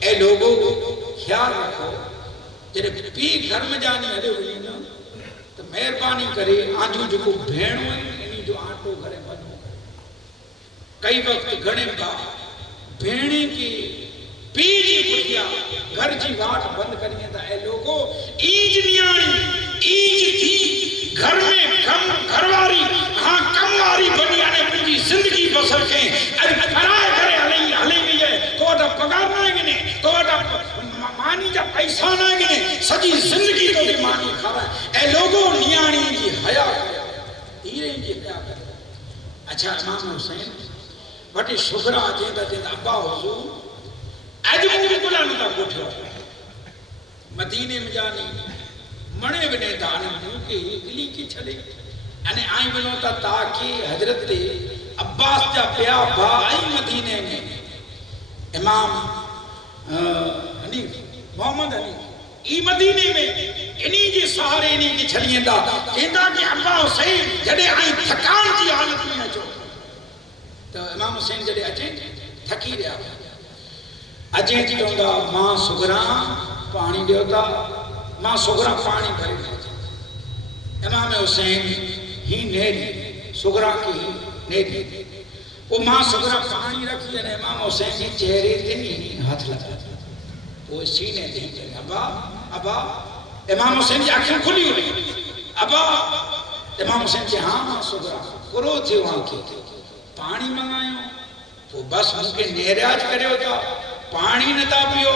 اے لوگوں خیال رکھو جنہیں پی گھر میں جانی ہے ہوئی نا تو مہربانی کرے آجو جو کو بھینو ہے انہی جو آٹو گھرے بنو کئی وقت گھڑے با بھینے کی پی جی پٹیا گھر جی واٹ بند کریں تا اے لوگوں ایج نیانی ایج تھی گھر میں گھرواری ہاں کمواری بنی آنے مجھے زندگی بسر کے اج پرائے کرے ہلیں بھی ہے کوٹا پگار نہ گنے کوٹا مانی جا پیسہ نہ گنے سجی زندگی تو دی مانی کھا رہا ہے اے لوگوں نیانی جی حیا کرے دھیرے جی حیا کرے اچھا امام حسین بٹی سغرا جیندہ ابا حضور اج مجھے کلا نتا کوٹھے مدینے میں جانی منے بنے دانے منہ کے گلی کی چھلے انہیں آئیں بنو تا تاکہ حضرت عباس جا پیا بھائی مدینے میں امام حنیف محمد حنیف ای مدینے میں انہی جی سہارے انہی کی چھلیں دا کہتا کہ ابا حسین جڑے آئیں تھکان کی حالت میں اچھو تو امام حسین جڑے اچھیں تھکی رہا اچھیں جی ہوندہ ماں سغرا پانی دیوتا ماں سغرا پانی بھرے دیتا امام حسین ہی نیری سغرا کی ہی نیری وہ ماں سغرا پانی رکھی ہے امام حسین کی چہرے تے ہی ہاتھ لگا وہ سینے دیں گے ابا امام حسین کی آنکھیں کھلی ہوئی ابا امام حسین کی ہاں سغرا کرو تھے وہاں کی پانی منگائیں وہ بس ان کے نیراج کرے ہوتا پانی نتا پیو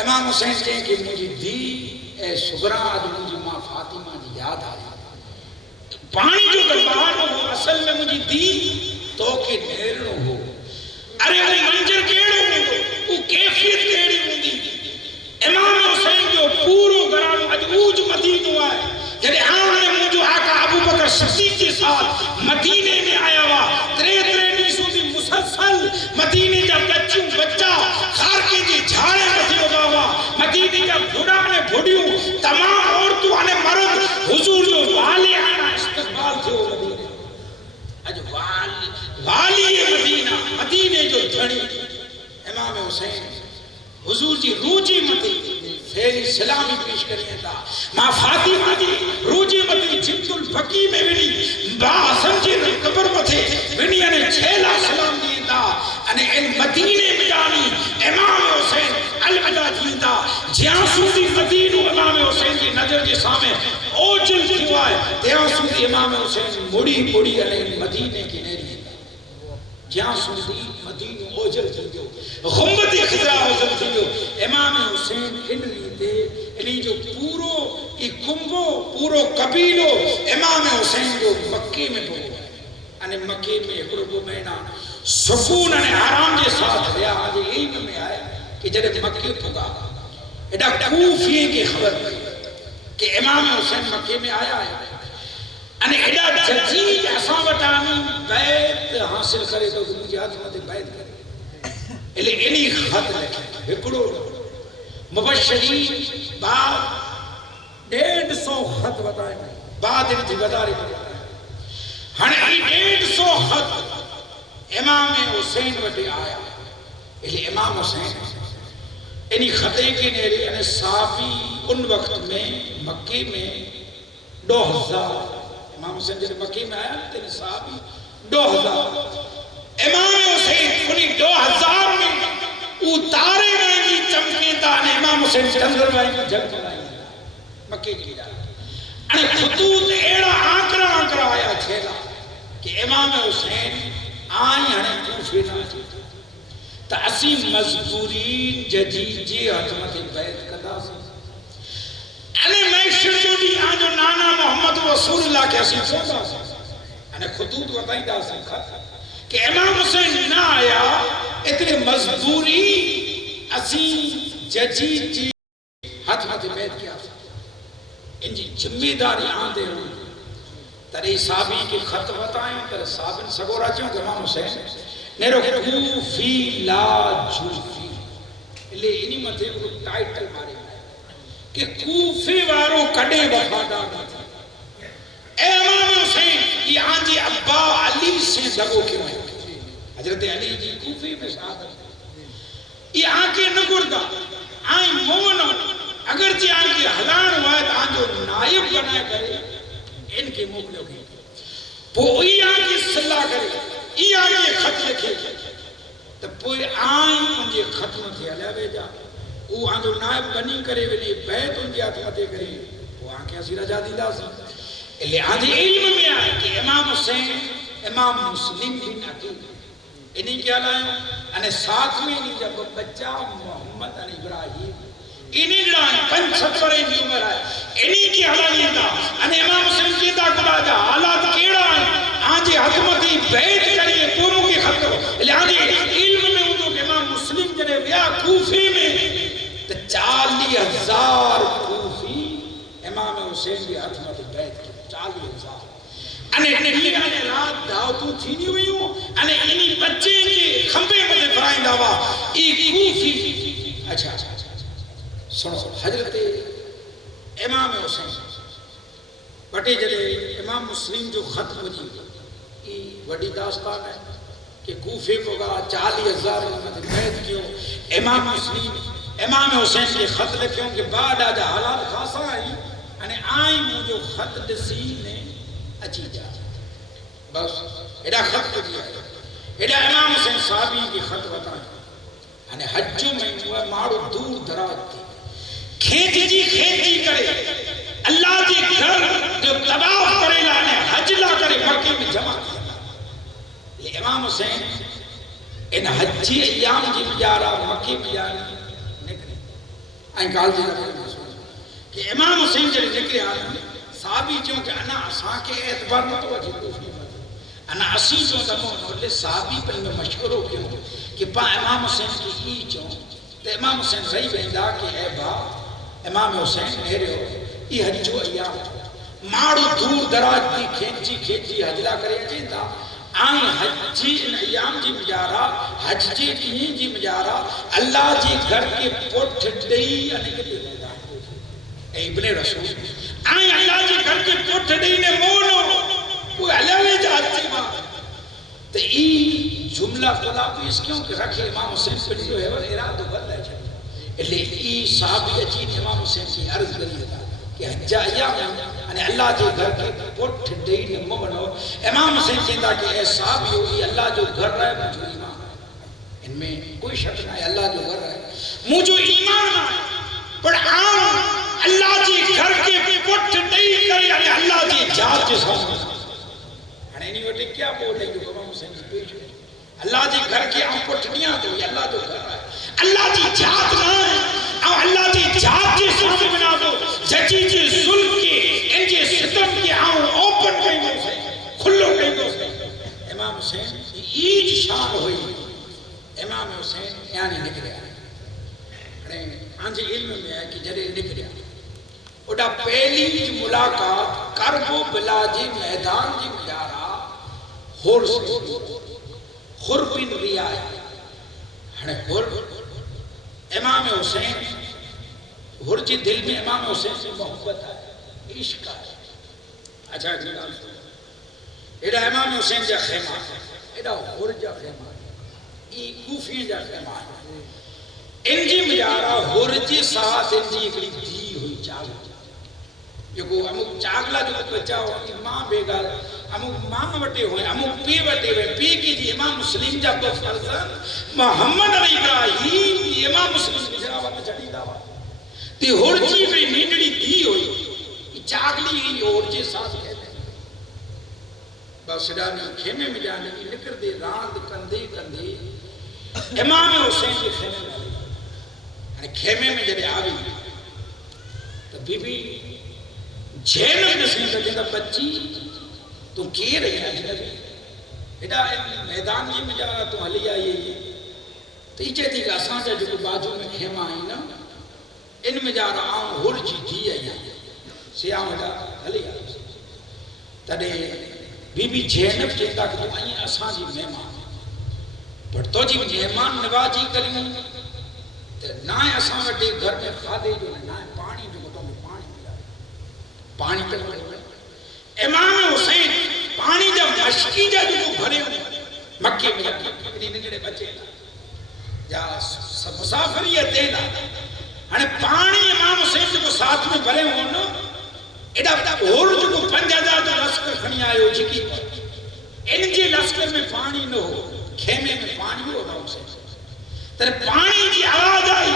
امام حسین کہیں کہ مجھے دی اے سغرا آج مجھے ماں فاطمہ جی یاد آیا پانی جو دربار ہو اصل میں مجھے دی تو کہ نیرنو ہو ارے وہ منجر کیڑو ہو وہ کیفیت کیڑی ہوں دی امام حسین جو پورو گرانو اج اوج مدینو آئے جڑے آنے مجھو آقا ابو بکر صدیق کے ساتھ مدینے میں آیا ہوا ترے نیسوں دی مسلسل مدینے جا بچہ خار کے جی جھاڑے مدی ہوگا ہوا مدینے جا بھوڑا نے بھوڑیوں تمام عورتوں آنے مرد حضور جو والے آنا استقبال تھے وہ مدینے اج والی مدینہ مدینے جو دھڑی امام حسین حضور جی روجی مدی فیری سلامی پیش کریں تھا ماں فاطمہ جی روجی مدی جنت الفقی میں بنی با حسن جی قبر مدھے بنی انہیں چھیلا سلام دیں تھا انہیں ان مدینے میں جانی امام حسین الوداع دیں تھا جہاں سودی مدینو امام حسین کی نظر کے سامنے اوجل کیوں آئے جہاں سودی امام حسین مڑی انہیں مدینے کی نیری جہاں سودی مدینو اوجل کیوں غمت خضرہ اوجل کیوں امام حسین ان لیتے انہی جو پورو کی کمبو پورو قبیلو امام حسین جو مکے میں پہو انہیں مکے میں اکڑو کو مہینہ سکون انہیں آرام کے ساتھ رہا آج علم میں آئے کہ جب مکے پھگا ایڈا کوفی کی خبر کہ امام حسین مکے میں آیا ہے انہیں ایڈا جدید اساں وٹانی بیعت حاصل کرے تو مجھے عظمت بیعت کرے الے انہی خط لکھے بکڑو مبشرین بعد 150 خط بتائیں بعد ان تھی بداری بتائیں ہنے 150 خط امام حسین وٹے آیا الے امام حسین انہی خطے کے نیرے انہیں صحابی ان وقت میں مکے میں 2000 امام حسین جب مکے میں آیا تین صحابی 2000 امام حسین انہی 2000 میں اتارے گئے کی چمکیں تانے امام حسین چندر بھائی کی جھل چلائیں مکے کی جا انہیں خطوط ایڑا آنکرا آیا چھیلا کہ امام حسین آئی ہنے کوفے نہ چیتا تا اسی مذکورین جدیجی حتمت بیعت کدا سی انہیں میشر جو دی آجو نانا محمد رسول اللہ کے اسی چودا سی انہیں خطوط وطائی دا سی خط کہ امام حسین نہ آیا اتنے مذکوری اسی جدیجی حتمت بیعت کیا سی ان جی ذمہ داری آندے ہوئے ترے صحابی کے خط بتائیں ترے صحابن سگورا چیوں کہ امام حسین نیرو کوفی لا جوفی لے انہی مطے وہ ٹائٹل مارے کہ کوفی وارو کڑے وفادار نہ تھا اے امام حسین یہ آنجی ابا علی سے دگو کیوں ہے حضرت علی جی کوفی میں شہادت یہ آنکے نگردہ آئیں مومنوں اگرچہ آنکے حلان وائد آنجو نائب بنائے کرے ان کے مقلوں کی وہ یہ آنکے صلاح کرے یہ آنکے خط لکھے تو پوئی آئیں انجھے ختم تھے علیہ بیجا وہ آنجو نائب بنی کرے ولی بیعت انجھے آتمتے کرے وہ آنکے اسی رجا دیدہ سی لئے آنجھے علم میں آئے کہ امام حسین امام مسلم بن عقیل انہی کیا لائیں انہیں ساتھ میں انہی جب بچہ محمد علی ابراہیم انہی لائیں 5 برے کی عمر آئے انہی کی حلالی دا انہیں امام حسین کی دا کبا جا حالات کیڑا آئیں آنجھے حکمتی بیعت کریے پوروں کی خط کرو لئے آنجھے علم میں ہوتو کہ امام مسلم جنہیں ویا کوفی میں 40,000 کوفی امام حسین کی حکمتی بیعت کی 40,000 انہیں نیگانے رات دعوتوں تھی نہیں ہوئی ہوں انہیں انہی بچے کے کھمبے مجھے فرائیں دعویٰ ای کوفی اچھا سنو حضرت امام حسین بٹے جلے امام مسلم جو خط بنی ای وڈی داستان ہے کہ کوفے کو گا 40,000 امت بیعت کیوں امام مسلم امام حسین کے خط لکھیں کہ بعد آجا حالات خاصا آئی انہیں آئیں مجھے خط دسی نے اچھی جا بس ایڈا خط کو دیا ایڈا امام حسین صحابی کی خط بتائیں انہیں حجوں میں ہوا مارو دور دراز تھی کھینچی کرے اللہ جی گھر جو تباہ کرے لانے حج لا کرے مکے میں جمع کیا یہ امام حسین ان حجی ایام جی مجارہ مکے میں جانے نکلے این کال جی لگے کہ امام حسین جب نکلے آنے صحابی چون کہ انا اساں کے اعتبار میں تو وجہ کوفی انا اسی چون دمو نولے صحابی پر میں مشہور ہو کیوں کہ پا امام حسین کی ای چون تو امام حسین رہی بہندہ کہ اے با امام حسین میرے ہو یہ حجو ایام مارو دور دراج دی کھینچی حجلہ کرے چیتا آئیں حجی ان ایام جی مجارہ حج جی انہیں جی مجارہ اللہ جی گھر کے پوٹ دئی انکتے ہوتا اے ابن رسول آئیں اللہ جی گھر کے پوٹ دئی نے مونو وہ علیہ جاتی ماں تو ای جملہ خدا کو اس کیوں کہ رکھے امام حسین پر جو ہے وہ ارادو بل ہے لے ای صحابی اچین امام حسین کی عرض کری تھا کہ حجہ ایام یعنی اللہ جو گھر کے پوٹ دئی نے مونو امام حسین چیتا کہ اے صحابی ہوئی اللہ جو گھر رہے مجھو ایمان ان میں کوئی شک نہ ہے اللہ جو گھر رہے مجھو ایمان آئے پر آؤں اللہ جی گھر کے پوٹ دئی کرے یعنی اللہ جی جات جس ہوں انہیں وٹے کیا بولے جو امام حسین کی پیش ہوئی اللہ جی گھر کے آؤں پوٹ دیا تو یہ اللہ جو گھر رہے اللہ جی جات نہ ہے اور اللہ جی جات جی سامنے بنا دو ججی جی ظلم کے ان جی ستم کے آؤں اوپن کہیں دو سے کھلو کہیں دو سے امام حسین ایج شان ہوئی امام حسین یعنی نکلے آئے آنجے علم میں ہے کہ جڑے نکلیا اڈا پہلی ملاقات کرب و بلا جی میدان جی مجارا خور سے خور بن ریائی ہنے خور امام حسین خور جی دل میں امام حسین سے محبت ہے عشق ہے اچھا ایڈا امام حسین جا خیمہ ایڈا خور جا خیمہ ای کوفی جا خیمہ انجی مجارا خور جی ساتھ انجی اکڑی دی ہوئی چاگل جو امک چاگلا جو بچہ ہو ماں بیگار امک ماں وٹے ہوئے امک پی وٹے ہوئے پی کی جی امام مسلم جا پر فرزن محمد علی ابراہیم امام مسلم جا وقت چڑی داوا تی خور جی بھی نیڈڑی دی ہوئی چاگلی ہی اور جی ساتھ کہتے ہیں بس رانی خیمے میں جانے کی نکر دے راند کندے کندے امام حسین کی خیمے میں خیمے میں جب آگئی تو بی بی جینب نسیم کا جنگا بچی تو کی رہی ہے جنگی بیٹا میدان جی میں جا رہا تو حلی آئی ہے تو ایچے تھی کہ آسان جا جو باجو میں خیمہ آئی نا ان میں جا رہا ہوں ہر جی دی آئی ہے سیاہ میں جا حلی آئی تڑے بی بی جینب چیتا کہ تو آئی آسان جی مہمان پر تو جی مہمان نوازی کریں نہ آسان وٹے گھر میں کھادے جو نہ پانی جو تو میں پانی ملا پانی تک ملے امام حسین پانی جب مشکی جا جو بھرے ہوئے مکے میں اپنی نگڑے بچے جا مسافریت دینا ہنے پانی امام حسین جو ساتھ میں بھرے ہوئے نا ایڈا اور جو 5000 جو لشکر کھنی آئے ہو جکی ان جی لشکر میں پانی نہ ہو خیمے میں پانی ہو امام حسین تر پانی کی آواز آئی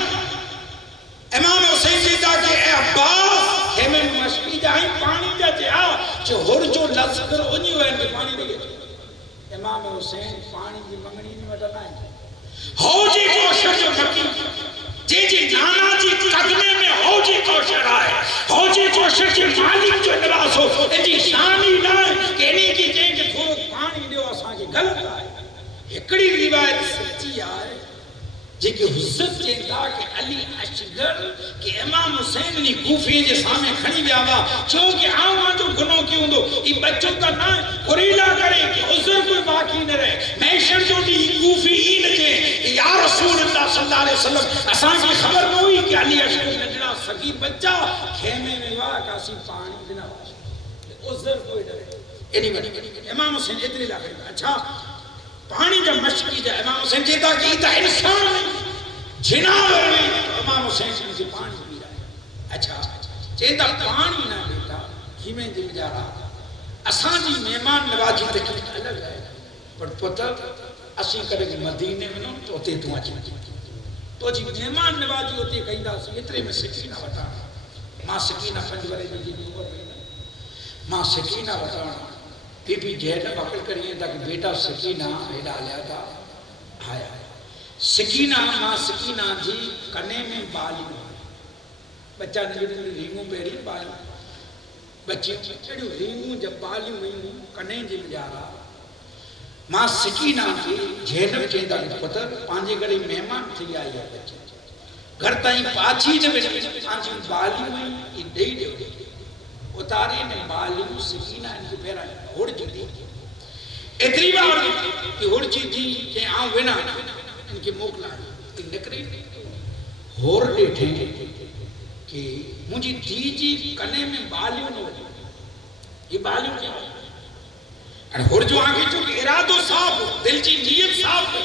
امام حسین جیتا کہ اے عباس خیمے میں مشکی جائیں پانی جا جا جو ہر جو لذکر انہی ہوئے ان کے پانی لگے امام حسین پانی کی منگنی میں وٹا نائیں ہو جی کوشر جو مکی جی نانا جی قدمے میں ہو جی کوشر آئے ہو جی کوشر جی مالک جو نراس ہو جی شانی نائیں کہ انہی کی کہیں کہ تھوڑا پانی دیو آسان کی غلط آئے ایکڑی روایت سچی آئے جی کہ حضرت چیتا کہ علی اشگر کہ امام حسین نے کوفی جے سامنے کھڑی بیاوا چونکہ آوان جو گنوں کیوں دو یہ بچوں کا نہ قریلہ کرے کہ عذر کوئی باقی نہ رہے میشر جو دی کوفی ہی نجے کہ یا رسول اللہ صلی اللہ علیہ وسلم اسان کی خبر نہ ہوئی کہ علی اشگر نجڑا سگیر بچہ خیمے میں واہ کاسی پانی بنا عذر کوئی نہ رہے امام حسین اتنی لاکھیں اچھا پانی جب مشکی جائے امام حسین چیتا کہ ایتا انسان نہیں جناور نہیں تو امام حسین سے پانی پی رہا ہے اچھا چیتا پانی نہ بیٹا ہمیں جب جا رہا اسان جی مہمان نوازی تکلیف الگ ہے پر پتہ اسی کرے کہ مدینے میں نہ تو ہوتے تو آجی تو جی مہمان نوازی ہوتی کہیں دا سی اترے میں سکینہ بتا ماں سکینہ پنجورے جی اوپر بیٹا ماں سکینہ بتانا بی بی جہنم عقل کریے تھا کہ بیٹا سکینہ ہیڈا لیا تھا آیا سکینہ ماں سکینہ جی کنے میں بالی بچہ نجڑی رینگوں بیڑی بالی بچی چڑی رینگوں جب بالی ہوئی کنے جی جا رہا ماں سکینہ کی جہنم چاہیے تھا کہ پتر پانچے گھڑی مہمان تھی آئی ہے بچے گھر تائیں پاچھی جب پانچی بالی ہوئی یہ ڈئی ڈے ہوئی اتارے نے بالیو سکینہ ان کی پیرا ہوڑ جی دی اتری بار کہ ہوڑ جی دی کہ آؤں وینا ان کی موکلا ان نکری ہوڑ دیٹھے کہ مجھے دی جی کنے میں بالیو نہ ہوئی یہ بالیو کیا ہوئی ہوڑ جو آگے جو کہ ارادو صاحب دل جی نیت صاحب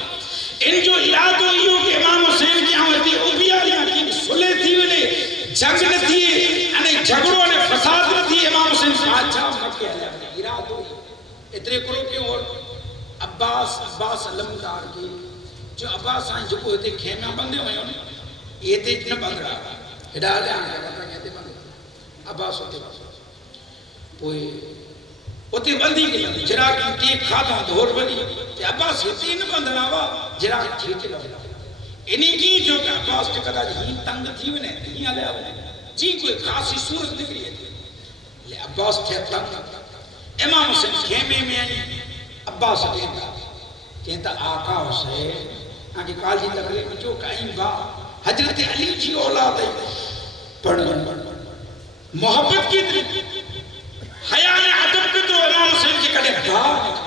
ان جو ارادو ہی ہو کہ امام حسین کی آمدی اوبیالیاں کی سلے تھی ویلے جنگ نہ تھی انہیں جھگڑوں نے فساد نہ تھی امام حسین بادشاہ مکہ علیہ اراد ہوئی اتنے کرو کہ اور عباس علمدار کی جو عباس آئیں جو کو ہوتے خیمہ بندے ہوئے انہیں یہ تے اتنا بند رہا ہدا لے آنے کا بندہ کہتے بند عباس ہوتے پوئے ہوتے بندی کے لئے جراغ ٹیک کھاتا دھور بندی کہ عباس ہوتے نہ بند رہا جراغ ٹھیک لگا انہی کی جو کہ عباس کے قدر ہی تنگ تھی ونے ہی علیہ ونے جی کوئی خاصی صورت نکلی ہے لے عباس تھے تنگ امام حسین خیمے میں آئی عباس کہتا آقا حسین آنکہ کالی تقریب جو کہیں با حضرت علی جی اولاد پڑھ محبت کی حیا نے ادب کے تو امام حسین جی کڑے باہر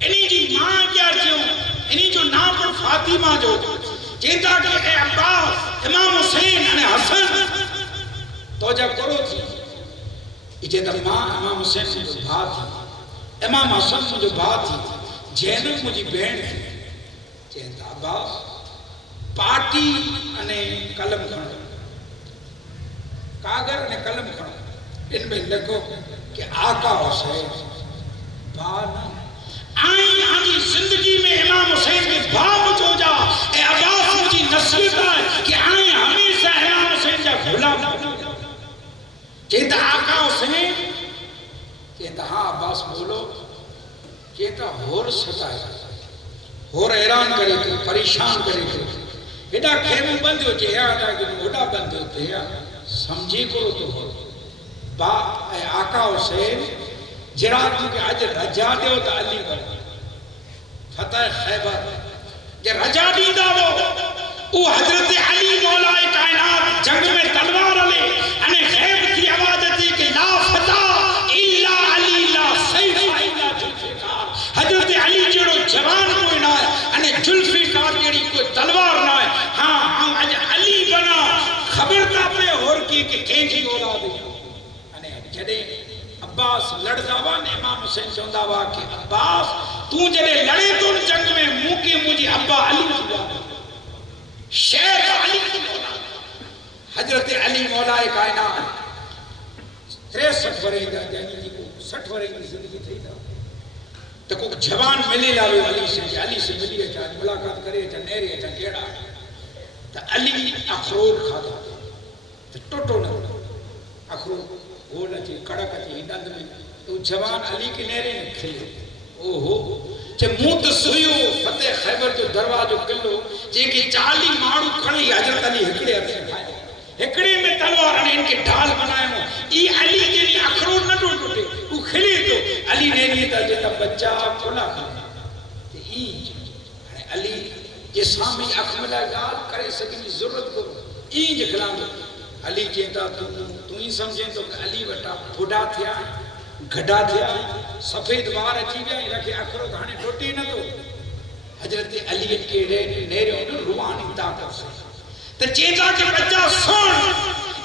انہی جی ماں کیا کیوں انہی جو نام پر فاطمہ جو چیتا کہ اے عباس امام حسین انہیں حسن توجہ کرو تھی یہ چیتا ماں امام حسین سے جو بات تھی امام حسن سے جو بات تھی جینب مجھے بہن تھی چیتا عباس پارٹی انہیں قلم کھڑا کاغر انہیں قلم کھڑا ان میں لکھو کہ آقا حسین بانا آئیں آنی زندگی میں امام حسین کے باب جو جا اے عباس مجھے نصیب ہے کہ آئیں ہمیشہ امام حسین جا غلام کہتا آقا حسین کہتا ہاں عباس بولو کہتا ہور ستائے ہور حیران کرے تو پریشان کرے تو بیٹا کھیموں بند ہو جے آتا کہ موڑا بند ہوتے ہیں سمجھے کرو تو ہو با اے آقا حسین جرات کے آج رجا دے ہو تا علی بڑھ فتح خیبر کہ رجا دیدہ وہ حضرت علی مولا کائنات جنگ میں تلوار علی انہیں غیب کی آواز تھی کہ لا فتح الا علی لا سیف الا جلفکار حضرت علی جڑو جوان کوئی نہ ہے انہیں جلفکار جڑی کوئی تلوار نہ ہے ہاں ہم آج علی بنا خبرتا پہ اور کی کہ کینجی اولاد انہیں جڑے عباس لڑزاوان امام حسین چوندہ ہوا کہ عباس تو جڑے لڑے تو جنگ میں منہ کی مجھے ابا علی کی شیخ علی کی حضرت علی مولا کائنات 63 ورے دا جانی جی کو 60 ورے کی زندگی تھی دا تو کو جوان ملے لاوے علی سے ملی ہے چاہت ملاقات کرے چاہ نیرے چاہ کیڑا تو علی اخرور کھاتا تو ٹوٹو نہ اخرور گول اچھی کڑک اچھی ہندند میں تو جوان علی کی نیرے نے کھلے اوہو چھ موت سویو فتح خیبر جو دروازو کلو جے کی 40 ماڑو کھڑی حضرت علی ہکڑے عرصے کھائے ہکڑے میں تلوار نے ان کے ڈھال بنائے ہوں ای علی جنی اخرور نہ ٹوٹے وہ کھلے تو علی نے نہیں تھا جتا بچہ کھولا کھڑا ای علی جے سامی اکملہ گال کرے سکیں ضرورت کو اینج کھلام علی چیتا تو ہی سمجھیں تو کہ علی وٹا پھوڑا تھیا گھڑا تھیا سفید وار اچھی گیا رکھے اکھرو دھانے ٹوٹی نہ تو حضرت علی کے نیرے انہوں روحانی طاقت سے تو چیتا کہ بچہ سن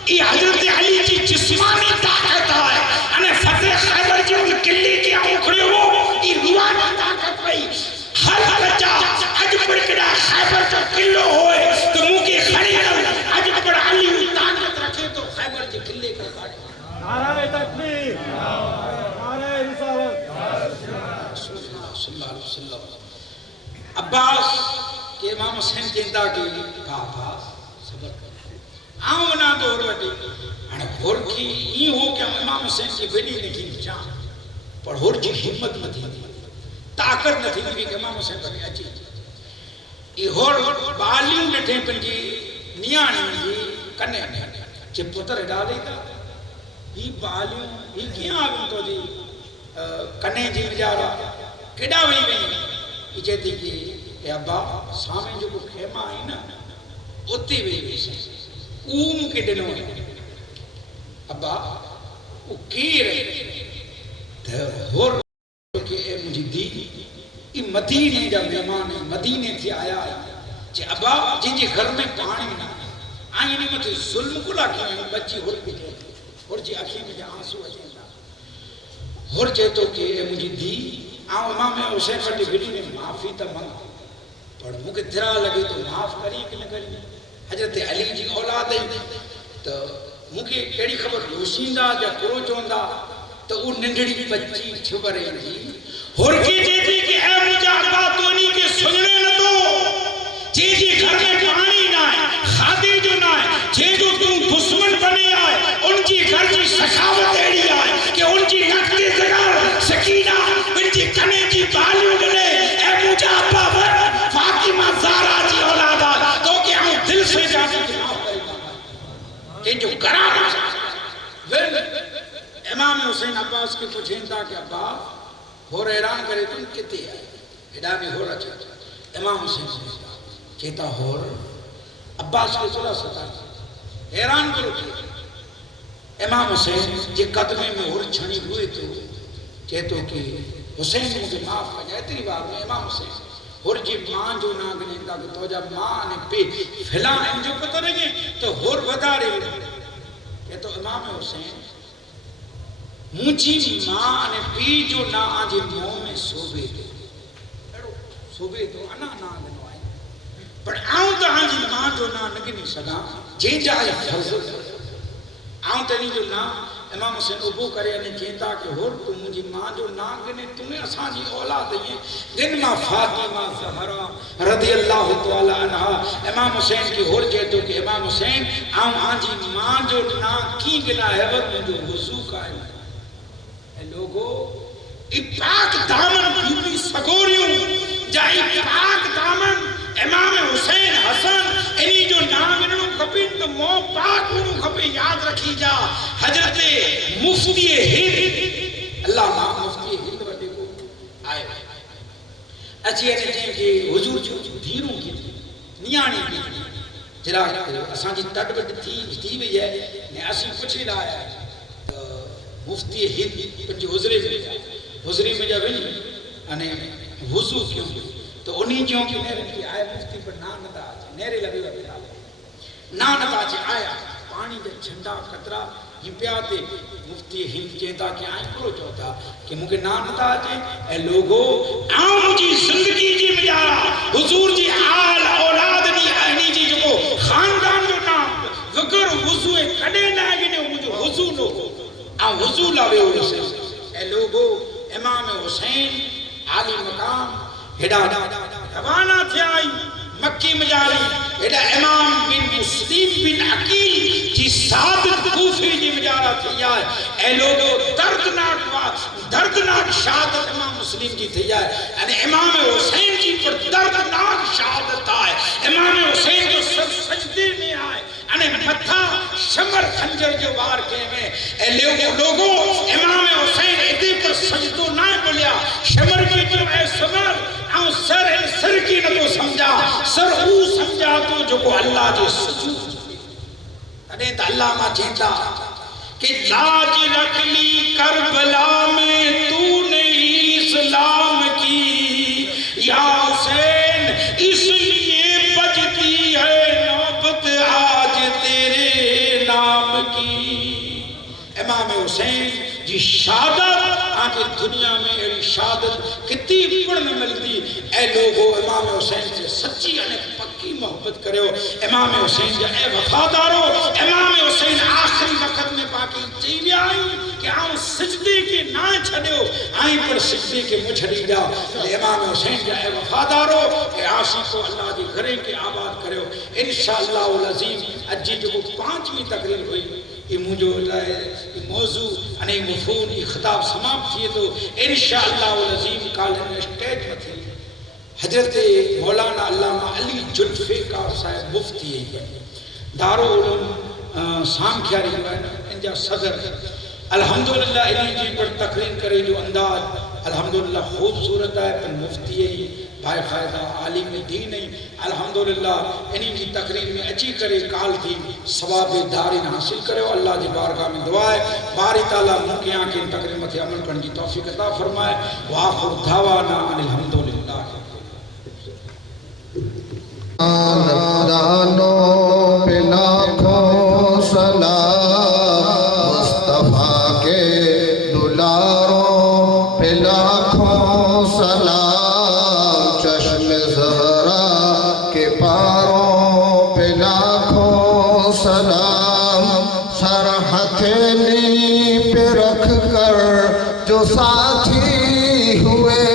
ای حضرت علی کی جسمانی طاقت ہے انہیں فتح خیبر کی ان کلی کی آنکھڑے ہو ای روحانی طاقت ہے ہر بچہ اج پر کڑا خیبر کا کلو ہوئے تو منہ کی کھڑی کر اج پر علی طاقت رکھے تو خیبر کے کلے کو کاٹے نعرہ تکبیر نعرہ رسالت صلی اللہ علیہ وسلم عباس کہ امام حسین چندہ کی بابا صبر کر آؤں نہ دور وٹی انہیں گھر کی ہی ہو کہ امام حسین کی بیٹی نے کی جان پر ہور جی ہمت نہ تھی طاقت نہ تھی کہ امام حسین پر اچھی یہ ہور بالیوں نٹھیں پنجی نیانی جی کنے چھ پتر ڈالی تھا یہ بالیوں یہ کیا آگوں تو جی کنے جی مجارا کڑا ہوئی گئی یہ چہتی کہ اے ابا سامن جو کو خیمہ آئی نا اتی ہوئی گئی سے اوم کے دنوں ہے ابا وہ کی رہے ہور کہ اے مجھے دی یہ مدینے جا مہمان ہے مدینے تھی آیا ہے کہ ابا جن جی گھر میں پانی نہ آئی نہیں مجھے ظلم کو لاکھیں ہیں بچی ہور بھی دے اور جی آنکھیں میں جا آنسو اچھے ہور چہتو کہ اے مجھے دی آؤں امام حسین پڑی بھیڑی نے معافی تا منگا پڑھ مجھے دھرا لگے تو معاف کری کہ نہ کری حضرت علی جی اولاد ہے تو مجھے کیڑی خبر روشیندہ جا کرو چوندہ تو وہ ننڈڑی بچی چھپ رہی تھی ہور کی جیتی کہ اے مجھے ابا تو نہیں کہ سننے نہ تو جی جی گھر میں پانی نہ ہے خادی جو نہ ہے جی جو تم دشمن بنے آئے ان کی گھر کی سخاوت ایڑی آئے کہ ان کی نقل زگار سکینہ ان کی کنے کی بالیوں ڈلے اے مجھے ابا فاطمہ زہرا جی اولادہ تو کہ ہم دل سے جاتے کہ جو گرام امام حسین عباس کی پوچھیں تھا کہ ابا ہور حیران کرے تم کتے آئے ہڈا میں ہو رہا چاہتا امام حسین سے کہتا ہور عباس کے صلح ستا حیران کرو امام حسین جے قدمے میں اور چھنی ہوئے تو کہتو کہ حسین مجھے معاف کر جائے تیری بار میں امام حسین اور جی ماں جو ناگنے دا کہ تو جب ماں نے پہ فلاں ان جو پتہ رہے تو اور بتا رہے کہتو امام حسین مجھے ماں نے پی جو نا آجے موں میں صوبے دے صوبے تو انا ناگنو آئے پر آؤں تو آجی ماں جو نا نگنی سگا جے جائے فضل آؤں تنی جو نا امام حسین ابو کرے انہیں کہتا کہ ہور تو مجھے ماں جو نا گنے تمہیں اسان جی اولاد دئیے گن ماں فاطمہ زہرا رضی اللہ تعالی عنہ امام حسین کی ہور جیتو کہ امام حسین آؤں آجی ماں جو نا کی گنا ہے وقت مجھے وضو کا ہے اے لوگو پاک دامن بیبی سگوریوں جائی پاک دامن امام حسین حسن انہی جو نام انہوں کھپین تو مو پاک انہوں کھپے یاد رکھی جا حضرت مفتی ہند اللہ نام مفتی ہند بڑے کو آئے اچھی ہے کہ حضور جو دھیروں کی تھی نیانی کی تھی جرا اسان جی تڑ بڑ تھی بھی ہے نے اسی کچھ بھی لایا ہے مفتی ہند پنجی حضری میں جب انہیں وضو کیوں تو انہی جو کہ میرے کی آئے مفتی پر نانتا آجے نیرے لگے گا نانتا آجے آیا پانی جا چھنڈا قطرہ ہی پیاتے مفتی ہند چیتا کہ آئیں کرو چوتا کہ مجھے نانتا آجے اے لوگو آؤں مجھے زندگی جی مجارا حضور جی آل اولاد نہیں آئینی جی جو کو خاندان جو نام وگر وضو کڑے نہ آگے مجھے وضو نو آؤں وضو لاوے ہوئے سے اے لوگو امام حسین عالی مقام ہیڈا روانہ تھے آئی مکی مجاری ہیڈا امام بن مسلم بن عقیل جی صادق کوفی جی مجارہ تھی آئے اے لوگو دردناک شہادت امام مسلم جی تھی آئے یعنی امام حسین جی پر دردناک شہادت آئے امام حسین جو سجدے میں آئے یعنی متھا شمر خنجر جو بار کے میں اے لوگو امام حسین ادھے پر سجدو نہ بلیا شمر کی جو اے سمر آؤں سر کی نہ تو سمجھا سر او سمجھا تو جو کو اللہ جو سجود انہیں تو اللہ ماں چیتا کہ لاج رکھ لی کربلا میں تو نے اسلام کی یا حسین اس لیے بجتی ہے نوبت آج تیرے نام کی امام حسین جی شہادت آنکہ دنیا میں ایڑی شہادت کتنی پڑھنے ملتی اے لوگو امام حسین سے سچی یعنی پکی محبت کرے ہو امام حسین جا اے وفادارو امام حسین آخری وقت میں باقی چیلے آئی کہ آؤں سجدے کے نہ چھڑے ہو آئیں پر سجدے کے مجھڑی جا امام حسین جا اے وفادارو اے عاشق کو اللہ جی گھرے کے آباد کرے ہو انشاءاللہ العظیم اجی جو 5ویں تقریر ہوئی یہ مجھو موضوع انہیں مفہوم یہ خطاب سماپت کیے تو انشاءاللہ العظیم کالن اسٹیج میں تھی حضرت مولانا علامہ علی جلفیکار صاحب مفتی ہے دارالعلوم سامکھیاری جو ہے انجا صدر الحمدللہ انہیں جی پر تقریر کرے جو انداز الحمدللہ خوبصورت ہے پر مفتی ہے بھائی فائدہ عالم دین ہے الحمدللہ انہیں کی تقریر میں اچھی کرے کال تھی ثواب دارین حاصل کرے ہو اللہ جی بارگاہ میں دعا ہے باری تعالیٰ مکیاں کے ان تقریر میں عمل کرنے کی توفیق عطا فرمائے وآخر دعوانا ان الحمدللہ دانوں پہ لاکھوں سلام مصطفیٰ کے دلاروں پہ لاکھوں سلام چشم زہرا کے پاروں پہ لاکھوں سلام سر ہتھیلی پہ رکھ کر جو ساتھی ہوئے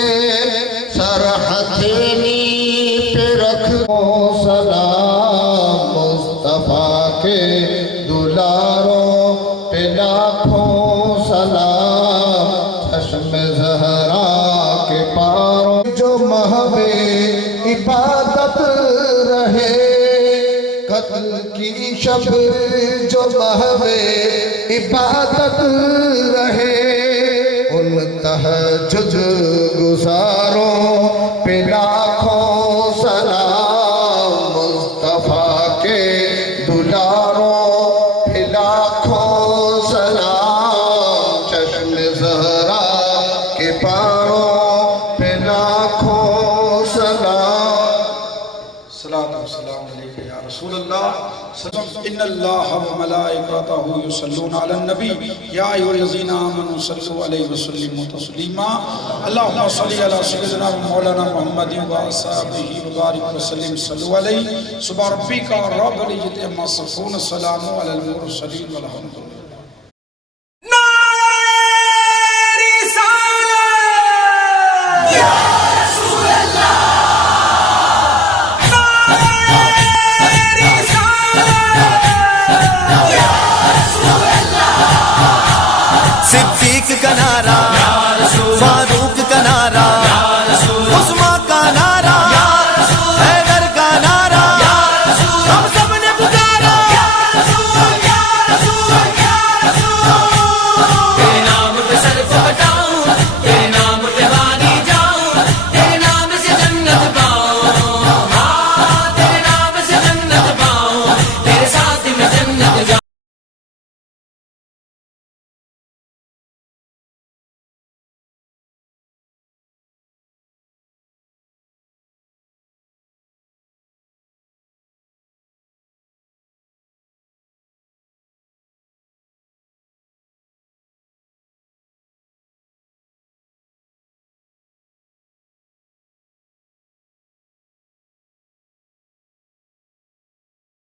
سر ہتھیلی پہ رکھ سلام مصطفیٰ کے دلاروں پہ لاکھوں سلام چشم زہرا کے پاروں جو محوِ عبادت رہے قتل کی شب جو محوِ عبادت رہے ان تہجد گزاروں پہ لاکھوں سلام مصطفیٰ کے اللہ و ملائکتہ یصلون علی النبی یا ایھا الذین آمنوا صلوا علیہ وسلموا تسلیما اللہم صلی علی سیدنا مولانا محمد و اصحابہ وبارک وسلم صلوا علیہ سبحان ربک رب العزت عما یصفون السلام علی المرسلین والحمد للہ.